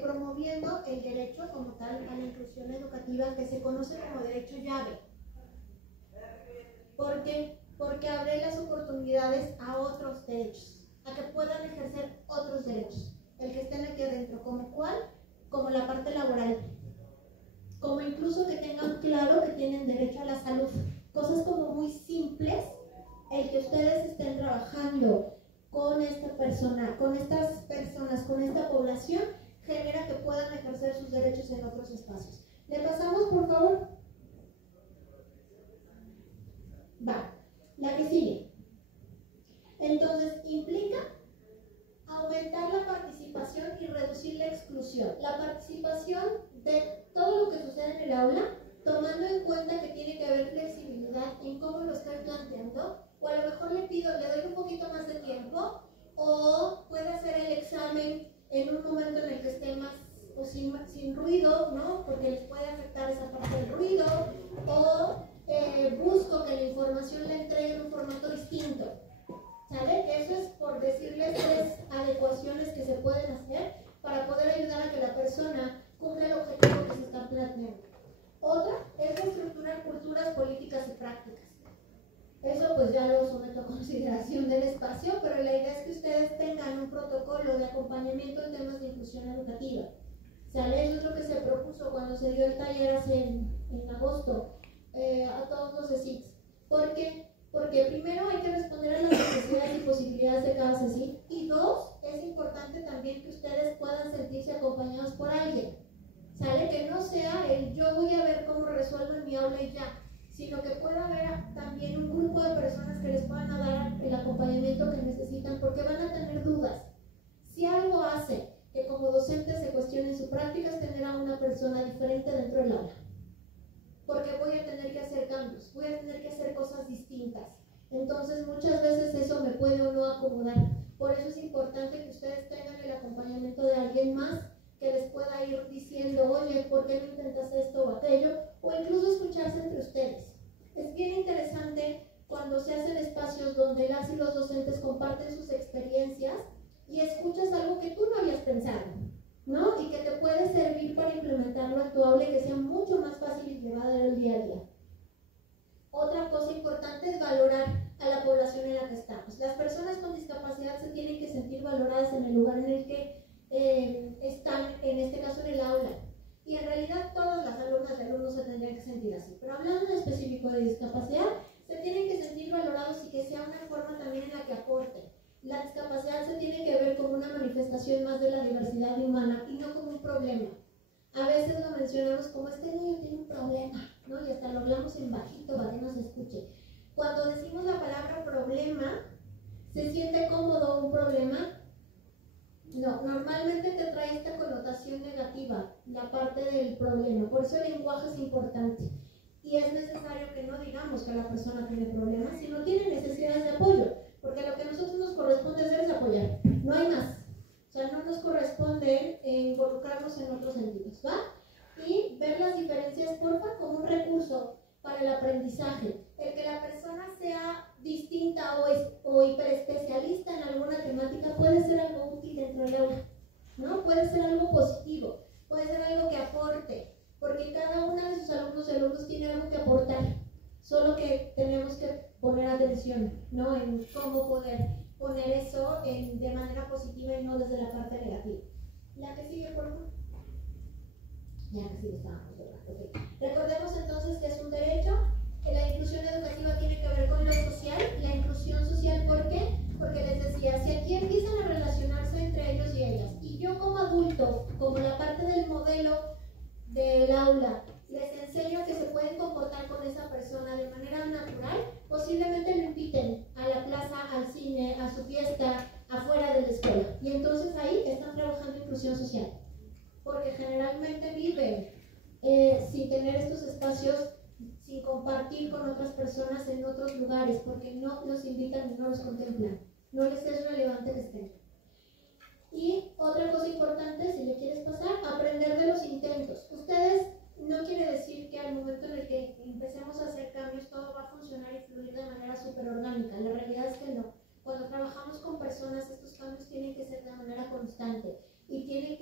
promoviendo el derecho como tal a la inclusión educativa, que se conoce como derecho llave. ¿Por qué? Porque abre las oportunidades a otros derechos, a que puedan ejercer otros derechos, el que estén aquí adentro, como cuál, como la parte laboral, como incluso que tengan claro que tienen derecho a la salud, cosas como muy simples, el que ustedes estén trabajando con esta persona, con estas personas, con esta población, genera que puedan ejercer sus derechos en otros espacios. ¿Le pasamos, por favor? Va, la que sigue. Entonces, implica aumentar la participación y reducir la exclusión. La participación de todo lo que sucede en el aula, tomando en cuenta que tiene que haber flexibilidad en cómo lo están planteando, o a lo mejor le doy un poquito más de tiempo, o puede hacer el examen en un momento en el que esté más o sin ruido, ¿no? Porque les puede afectar esa parte del ruido, o busco que la información la entregue en un formato distinto. ¿Sale? Que eso es por decirles 3 adecuaciones que se pueden hacer para poder ayudar a que la persona cumpla el objetivo que se está planteando. Otra es estructurar culturas, políticas y prácticas. Eso pues ya lo someto a consideración del espacio, pero la idea es que ustedes tengan un protocolo de acompañamiento en temas de inclusión educativa. ¿Sale? Eso es lo que se propuso cuando se dio el taller en agosto a todos los CECITs. ¿Por qué? Porque primero hay que responder a las necesidades y posibilidades de cada CECIT, y 2, es importante también que ustedes puedan sentirse acompañados por alguien. ¿Sale? Que no sea el yo voy a ver cómo resuelvo en mi aula y ya, sino que pueda haber también un grupo de personas que les puedan dar el acompañamiento que necesitan, porque van a tener dudas. Si algo hace que como docentes se cuestionen su práctica es tener a una persona diferente dentro del aula, porque voy a tener que hacer cambios, voy a tener que hacer cosas distintas. Entonces muchas veces eso me puede o no acomodar. Por eso es importante que ustedes tengan el acompañamiento de alguien más que les pueda ir diciendo, oye, ¿por qué no intentas esto o aquello? O incluso escucharse entre ustedes. Es bien interesante cuando se hacen espacios donde las y los docentes comparten sus experiencias y escuchas algo que tú no habías pensado, ¿no? Y que te puede servir para implementarlo en tu aula y que sea mucho más fácil y llevado el día a día. Otra cosa importante es valorar a la población en la que estamos. Las personas con discapacidad se tienen que sentir valoradas en el lugar en el que están, en este caso en el aula. Y en realidad todas las alumnas y alumnos se tendrían que sentir así. Pero hablando en específico de discapacidad, se tienen que sentir valorados y que sea una forma también en la que aporten. La discapacidad se tiene que ver como una manifestación más de la diversidad humana y no como un problema. A veces lo mencionamos como este niño tiene un problema, ¿no? Y hasta lo hablamos en bajito para que no se escuche. Cuando decimos la palabra problema, ¿se siente cómodo un problema? No, normalmente te trae esta connotación negativa, la parte del problema. Por eso el lenguaje es importante. Y es necesario que no digamos que la persona tiene problemas, sino tiene necesidades de apoyo. Porque lo que a nosotros nos corresponde hacer es apoyar, no hay más. O sea, no nos corresponde involucrarnos en otros sentidos, ¿va? Y ver las diferencias, porfa, como un recurso para el aprendizaje. El que la persona sea distinta o hiperespecialista en alguna temática puede ser algo útil dentro del aula, ¿no? Puede ser algo positivo, puede ser algo que aporte, porque cada una de sus alumnos y alumnos tiene algo que aportar, solo que tenemos que poner atención, ¿no? En cómo poder poner eso de manera positiva y no desde la parte negativa. La que sigue, por favor. Ya casi lo estábamos hablando. Okay. Recordemos entonces que es un derecho. La inclusión educativa tiene que ver con lo social. La inclusión social, ¿por qué? Porque les decía, si aquí empiezan a relacionarse entre ellos y ellas, y yo como adulto, como la parte del modelo del aula, les enseño que se pueden comportar con esa persona de manera natural, posiblemente lo inviten a la plaza, al cine, a su fiesta, afuera de la escuela. Y entonces ahí están trabajando inclusión social. Porque generalmente viven sin tener estos espacios, sin compartir con otras personas en otros lugares, porque no los invitan y no los contemplan. No les es relevante que estén. Y otra cosa importante, si le quieres pasar, aprender de los intentos. Ustedes, no quiere decir que al momento en el que empecemos a hacer cambios todo va a funcionar y fluir de manera súper orgánica. La realidad es que no. Cuando trabajamos con personas, estos cambios tienen que ser de manera constante y tienen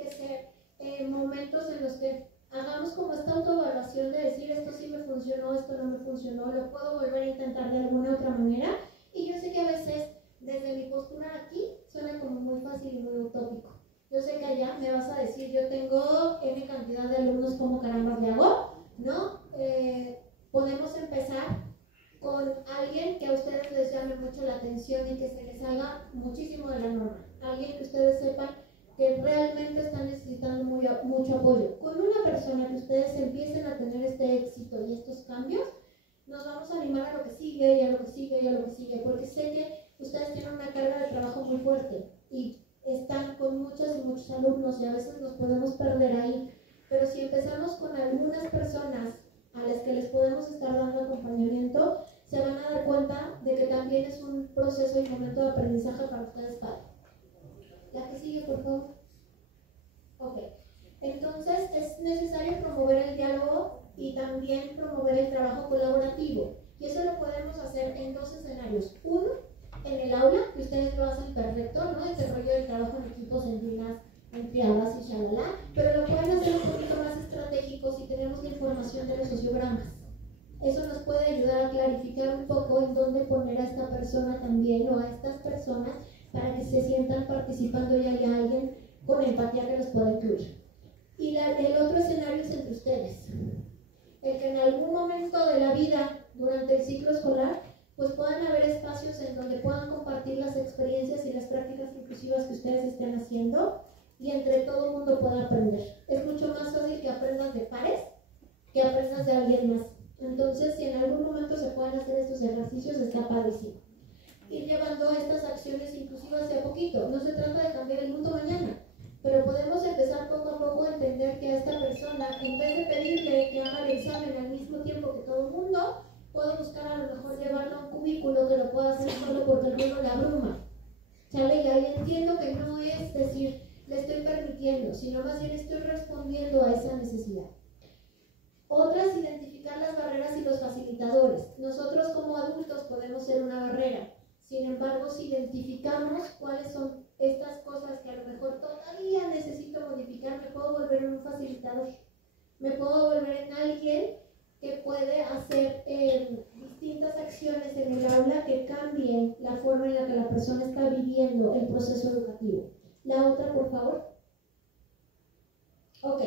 que hagamos como esta autoevaluación de decir esto sí me funcionó, esto no me funcionó, lo puedo volver a intentar de alguna otra manera. Y yo sé que a veces desde mi postura aquí suena como muy fácil y muy utópico. Yo sé que allá me vas a decir, yo tengo N cantidad de alumnos, ¿cómo carambas le hago? ¿No? Podemos empezar con alguien que a ustedes les llame mucho la atención y que se les haga muchísimo de la norma. Alguien que ustedes sepan que realmente están necesitando mucho apoyo. Con una persona que ustedes empiecen a tener este éxito y estos cambios, nos vamos a animar a lo que sigue y a lo que sigue y a lo que sigue, porque sé que ustedes tienen una carga de trabajo muy fuerte y están con muchas y muchos alumnos y a veces nos podemos perder ahí. Pero si empezamos con algunas personas a las que les podemos estar dando acompañamiento, se van a dar cuenta de que también es un proceso y momento de aprendizaje para ustedes padres. La que sigue, por favor. Ok. Entonces, es necesario promover el diálogo y también promover el trabajo colaborativo. Y eso lo podemos hacer en dos escenarios. Uno, en el aula, que ustedes lo hacen perfecto, ¿no? Este rollo del trabajo en equipos, en filas, en triadas y shalala, pero lo pueden hacer un poquito más estratégico si tenemos la información de los sociogramas. Eso nos puede ayudar a clarificar un poco en dónde poner a esta persona también o a estas personas para que se sientan participando y haya alguien con empatía que los pueda incluir. Y el otro escenario es entre ustedes. El que en algún momento de la vida, durante el ciclo escolar, pues puedan haber espacios en donde puedan compartir las experiencias y las prácticas inclusivas que ustedes estén haciendo y entre todo el mundo pueda aprender. Es mucho más fácil que aprendas de pares que aprendas de alguien más. Entonces, si en algún momento se pueden hacer estos ejercicios, está padrísimo. Ir llevando estas acciones inclusivas de a poquito. No se trata de cambiar el mundo mañana, pero podemos empezar poco a poco a entender que a esta persona, en vez de pedirle que haga el examen al mismo tiempo que todo el mundo, puedo buscar a lo mejor llevarlo a un cubículo que lo pueda hacer solo porque el mundo le abruma. ¿Sale? Y ahí entiendo que no es decir, le estoy permitiendo, sino más bien estoy respondiendo a esa necesidad. Otra es identificar las barreras y los facilitadores. Nosotros como adultos podemos ser una barrera. Sin embargo, si identificamos cuáles son estas cosas que a lo mejor todavía necesito modificar, me puedo volver en un facilitador. Me puedo volver en alguien que puede hacer distintas acciones en el aula que cambien la forma en la que la persona está viviendo el proceso educativo. La otra, por favor. Ok.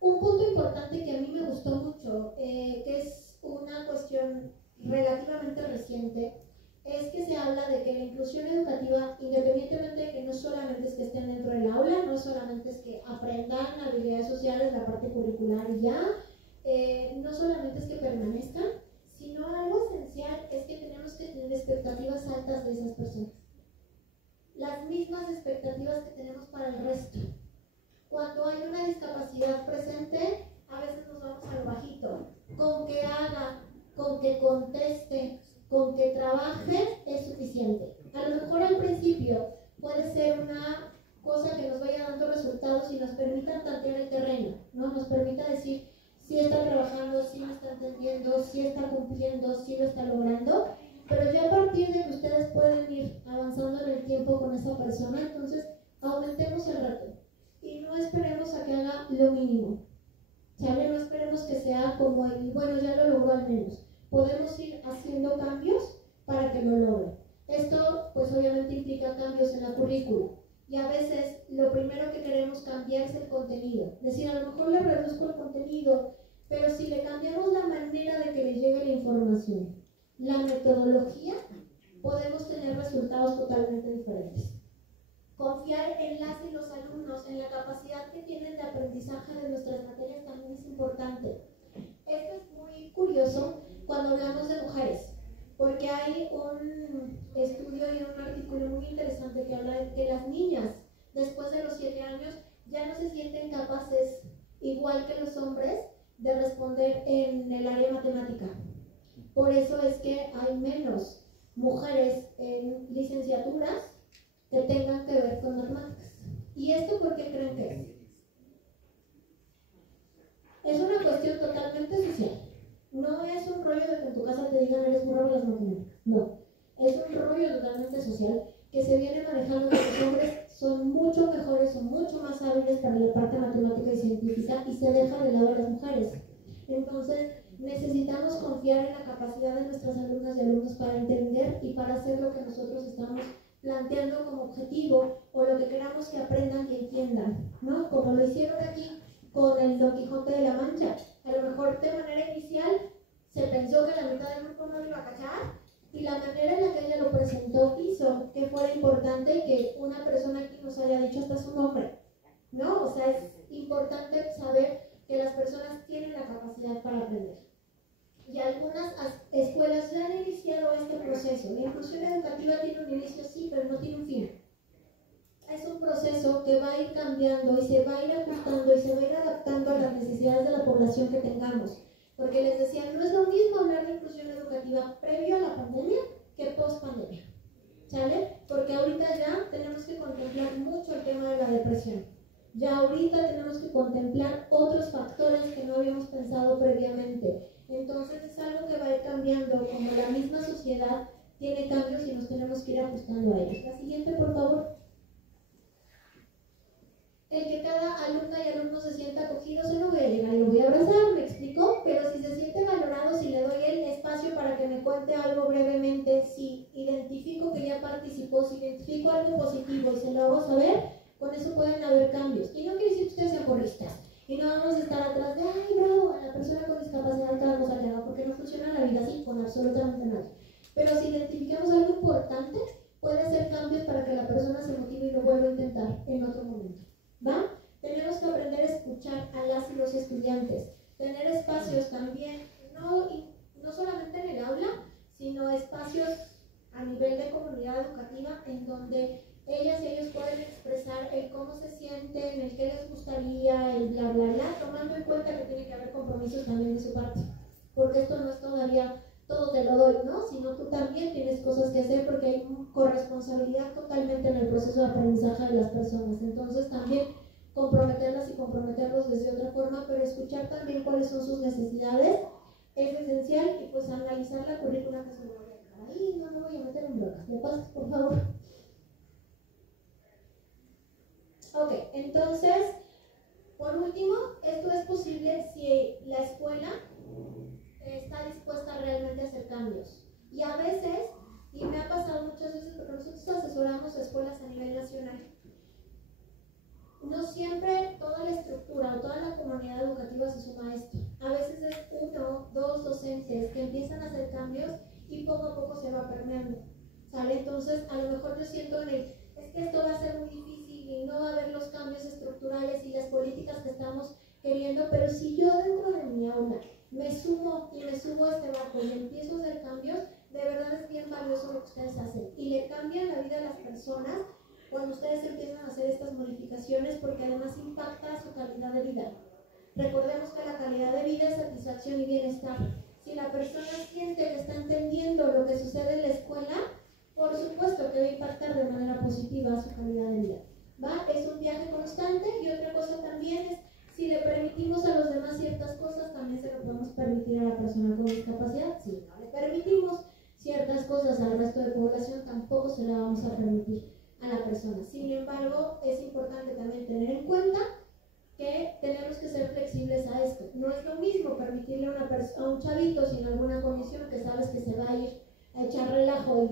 Un punto importante que a mí me gustó mucho, que es una cuestión relativamente reciente, es que se habla de que la inclusión educativa, independientemente de que no solamente es que estén dentro del aula, no solamente es que aprendan habilidades sociales, la parte curricular y ya, no solamente es que permanezcan, sino algo esencial es que tenemos que tener expectativas altas de esas personas. Las mismas expectativas que tenemos para el resto. Cuando hay una discapacidad presente, a veces nos vamos a lo bajito. Con que haga, con que conteste, con que trabaje es suficiente. A lo mejor al principio puede ser una cosa que nos vaya dando resultados y nos permita tantear el terreno, ¿no? Nos permita decir si está trabajando, si lo está entendiendo, si está cumpliendo, si lo está logrando, pero ya a partir de que ustedes pueden ir avanzando en el tiempo con esa persona, entonces aumentemos el reto y no esperemos a que haga lo mínimo. ¿Sale? No esperemos que sea como el, bueno, ya lo logró al menos. Podemos ir haciendo cambios para que lo logren. Esto, pues obviamente implica cambios en la currícula. Y a veces lo primero que queremos cambiar es el contenido. Es decir, a lo mejor le reduzco el contenido, pero si le cambiamos la manera de que le llegue la información, la metodología, podemos tener resultados totalmente diferentes. Confiar en las y los alumnos, en la capacidad que tienen de aprendizaje de nuestras materias también es importante. Esto es muy curioso cuando hablamos de mujeres, porque hay un estudio y un artículo muy interesante que habla de que las niñas, después de los 7 años, ya no se sienten capaces, igual que los hombres, de responder en el área matemática. Por eso es que hay menos mujeres en licenciaturas que tengan que ver con matemáticas. ¿Y esto por qué creen que es? Es una cuestión totalmente social. No es un rollo de que en tu casa te digan eres burro de las matemáticas. No. Es un rollo totalmente social que se viene manejando que los hombres son mucho mejores, son mucho más hábiles para la parte matemática y científica física y se deja de lado a las mujeres. Entonces, necesitamos confiar en la capacidad de nuestras alumnas y alumnos para entender y para hacer lo que nosotros estamos planteando como objetivo o lo que queramos que aprendan y entiendan, ¿no? Como lo hicieron aquí con el Don Quijote de la Mancha. A lo mejor de manera inicial se pensó que la mitad del grupo no lo iba a cachar y la manera en la que ella lo presentó hizo que fuera importante que una persona aquí nos haya dicho hasta su nombre, ¿no? O sea, es importante saber que las personas tienen la capacidad para aprender. Y algunas escuelas ya han iniciado este proceso. La inclusión educativa tiene un inicio, sí, pero no tiene un fin. Es un proceso que va a ir cambiando y se va a ir ajustando y se va a ir adaptando a las necesidades de la población que tengamos. Porque les decía, no es lo mismo hablar de inclusión educativa previo a la pandemia que post pandemia. ¿Sale? Porque ahorita ya tenemos que contemplar mucho el tema de la depresión. Ya ahorita tenemos que contemplar otros factores que no habíamos pensado previamente. Entonces es algo que va a ir cambiando, como la misma sociedad tiene cambios y nos tenemos que ir ajustando a ellos. La siguiente, por favor. El que cada alumna y alumno se sienta acogido, yo no voy a llegar y lo voy a abrazar, ¿me explico? Pero si se siente valorado, si le doy el espacio para que me cuente algo brevemente, si identifico que ya participó, si identifico algo positivo y se lo hago saber, con eso pueden haber cambios. Y no quiere decir que ustedes sean porristas. Y no vamos a estar atrás de, ay, bravo, a la persona con discapacidad que vamos a llegar, porque no funciona la vida así con absolutamente nadie. Pero si identificamos algo importante, puede hacer cambios para que la persona se motive y lo vuelva a intentar en otro momento. ¿Va? Tenemos que aprender a escuchar a las y los estudiantes. Tener espacios también, no solamente en el aula, sino espacios a nivel de comunidad educativa en donde ellas y ellos pueden expresar el cómo se sienten, el qué les gustaría, el bla bla bla, tomando en cuenta que tiene que haber compromisos también de su parte, porque esto no es todavía todo te lo doy, ¿no? Sino tú también tienes cosas que hacer porque hay corresponsabilidad totalmente en el proceso de aprendizaje de las personas. Entonces también comprometerlas y comprometerlos desde otra forma, pero escuchar también cuáles son sus necesidades es esencial y pues analizar la currícula que se me va a dejar ahí. No me voy a meter en broncas, ¿me pasas por favor? Ok, entonces, por último, esto es posible si la escuela está dispuesta realmente a hacer cambios. Y a veces, y me ha pasado muchas veces, porque nosotros asesoramos a escuelas a nivel nacional, no siempre toda la estructura o toda la comunidad educativa se suma a esto. A veces es 1, 2 docentes que empiezan a hacer cambios y poco a poco se va permeando, ¿sale? Entonces, a lo mejor yo siento es que esto va a ser muy difícil y no va a haber los cambios estructurales y las políticas que estamos queriendo, pero si yo dentro de mi aula me sumo a este barco y empiezo a hacer cambios, de verdad es bien valioso lo que ustedes hacen y le cambian la vida a las personas cuando ustedes empiezan a hacer estas modificaciones, porque además impacta su calidad de vida. Recordemos que la calidad de vida es satisfacción y bienestar. Si la persona siente que está entendiendo lo que sucede en la escuela, por supuesto que va a impactar de manera positiva su calidad de vida. ¿Va? Es un viaje constante. Y otra cosa también es, si le permitimos a los demás ciertas cosas, también se lo podemos permitir a la persona con discapacidad. Si no le permitimos ciertas cosas al resto de población, tampoco se la vamos a permitir a la persona. Sin embargo, es importante también tener en cuenta que tenemos que ser flexibles a esto. No es lo mismo permitirle a un chavito sin alguna condición que sabes que se va a ir a echar relajo y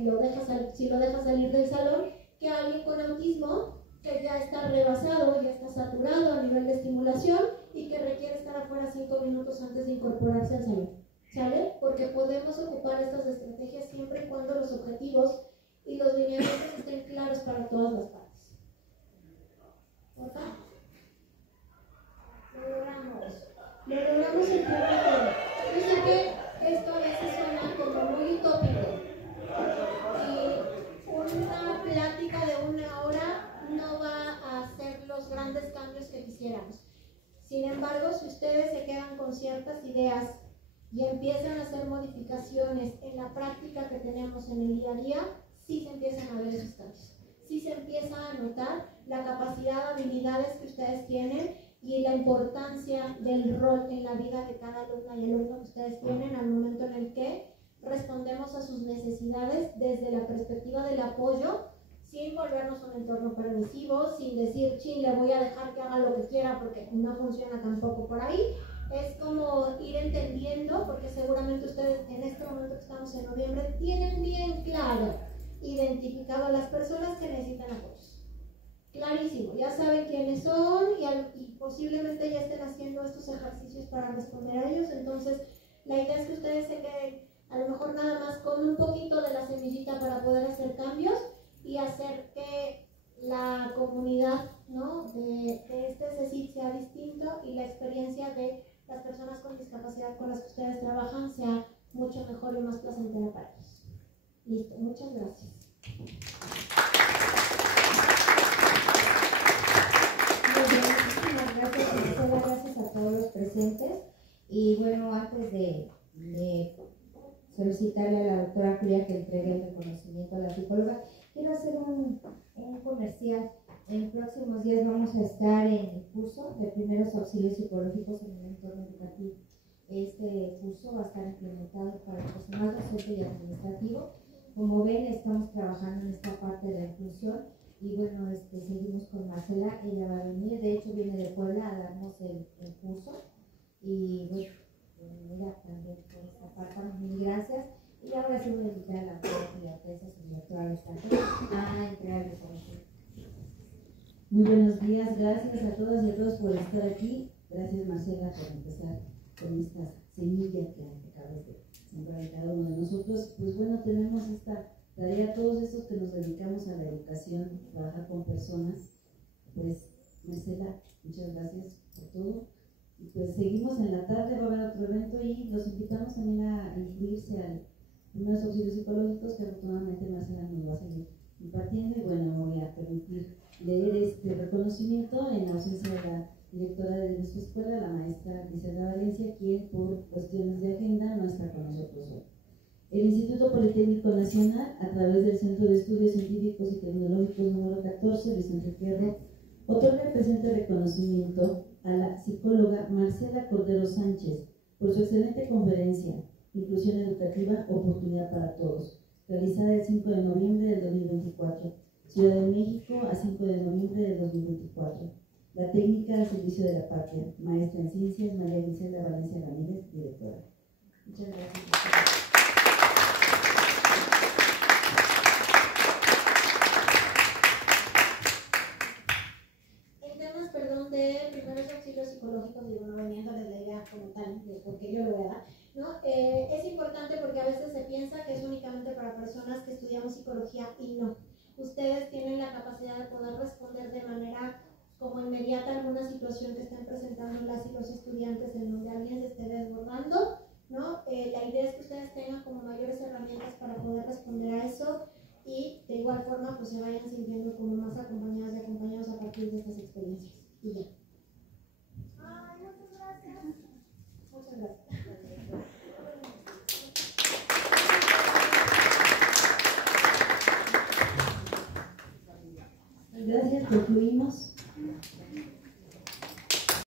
si lo dejas salir del salón, que a alguien con autismo que ya está rebasado, ya está saturado a nivel de estimulación y que requiere estar afuera 5 minutos antes de incorporarse al salón. ¿Sale? Porque podemos ocupar estas estrategias siempre y cuando los objetivos y los lineamientos estén claros para todas las partes. ¿Por qué? Lo logramos el tiempo todo. Yo sé que esto a veces suena como muy utópico y una plática de 1 hora no va a hacer los grandes cambios que quisiéramos. Sin embargo, si ustedes se quedan con ciertas ideas y empiezan a hacer modificaciones en la práctica que tenemos en el día a día, sí se empiezan a ver esos cambios. Sí se empieza a notar la capacidad, habilidades que ustedes tienen y la importancia del rol en la vida de cada alumna y alumno que ustedes tienen al momento en el que respondemos a sus necesidades desde la perspectiva del apoyo, sin volvernos un entorno permisivo, sin decir, chin, le voy a dejar que haga lo que quiera porque no funciona tampoco por ahí. Es como ir entendiendo, porque seguramente ustedes en este momento que estamos en noviembre tienen bien claro identificado a las personas que necesitan apoyos. Clarísimo, ya saben quiénes son y posiblemente ya estén haciendo estos ejercicios para responder a ellos. Entonces, la idea es que ustedes se queden a lo mejor nada más con un poquito de la semillita para poder hacer cambios y hacer que la comunidad, ¿no?, de este CECIT sea distinto y la experiencia de las personas con discapacidad con las que ustedes trabajan sea mucho mejor y más placentera para ellos. Listo, muchas gracias. Muchísimas gracias, Marcela, gracias a todos los presentes. Y bueno, antes de solicitarle a la doctora Julia que entregue el reconocimiento a la psicóloga, quiero hacer un comercial. En próximos días vamos a estar en el curso de primeros auxilios psicológicos en el entorno educativo. Este curso va a estar implementado para el personal docente y administrativo. Como ven, estamos trabajando en esta parte de la inclusión y bueno, seguimos con Marcela. Ella va a venir, de hecho viene de Puebla a darnos el curso y bueno, mira, también por esta parte, mil gracias. Y ahora sí voy a invitar a la doctora y a su directora de a entregar el reconocimiento. Muy buenos días, gracias a todas y a todos por estar aquí. Gracias, Marcela, por empezar con esta semilla que acabas de sembrar en cada uno de nosotros. Pues bueno, tenemos esta tarea, todos estos que nos dedicamos a la educación, trabajar con personas. Pues, Marcela, muchas gracias por todo. Y pues seguimos en la tarde, va a haber otro evento y los invitamos también a incluirse al primeros auxilios psicológicos que afortunadamente Marcela nos va a seguir impartiendo. Y bueno, voy a permitir leer este reconocimiento en ausencia de la directora de nuestra escuela, la maestra Griselda Valencia, quien por cuestiones de agenda no está con nosotros hoy. El Instituto Politécnico Nacional, a través del Centro de Estudios Científicos y Tecnológicos número 14, Vicente Fierro, otorga el presente reconocimiento a la psicóloga Marcela Cordero Sánchez por su excelente conferencia Inclusión Educativa, Oportunidad para Todos, realizada el 5 de noviembre del 2024, Ciudad de México, a 5 de noviembre del 2024. La técnica al servicio de la patria, maestra en ciencias, María Griselda Valencia Ramírez, directora. Muchas gracias. En temas, perdón, de primeros auxilios psicológicos, digo, no veniéndoles la idea como tal, de por qué yo lo voy a dar, ¿no? Es importante porque a veces se piensa que es únicamente para personas que estudiamos psicología y no. Ustedes tienen la capacidad de poder responder de manera como inmediata a alguna situación que estén presentando las y los estudiantes en donde alguien se esté desbordando, ¿no? La idea es que ustedes tengan como mayores herramientas para poder responder a eso y de igual forma pues se vayan sintiendo como más acompañadas y acompañados a partir de estas experiencias. Y ya. Ay, muchas gracias. Muchas gracias. Gracias por fluir.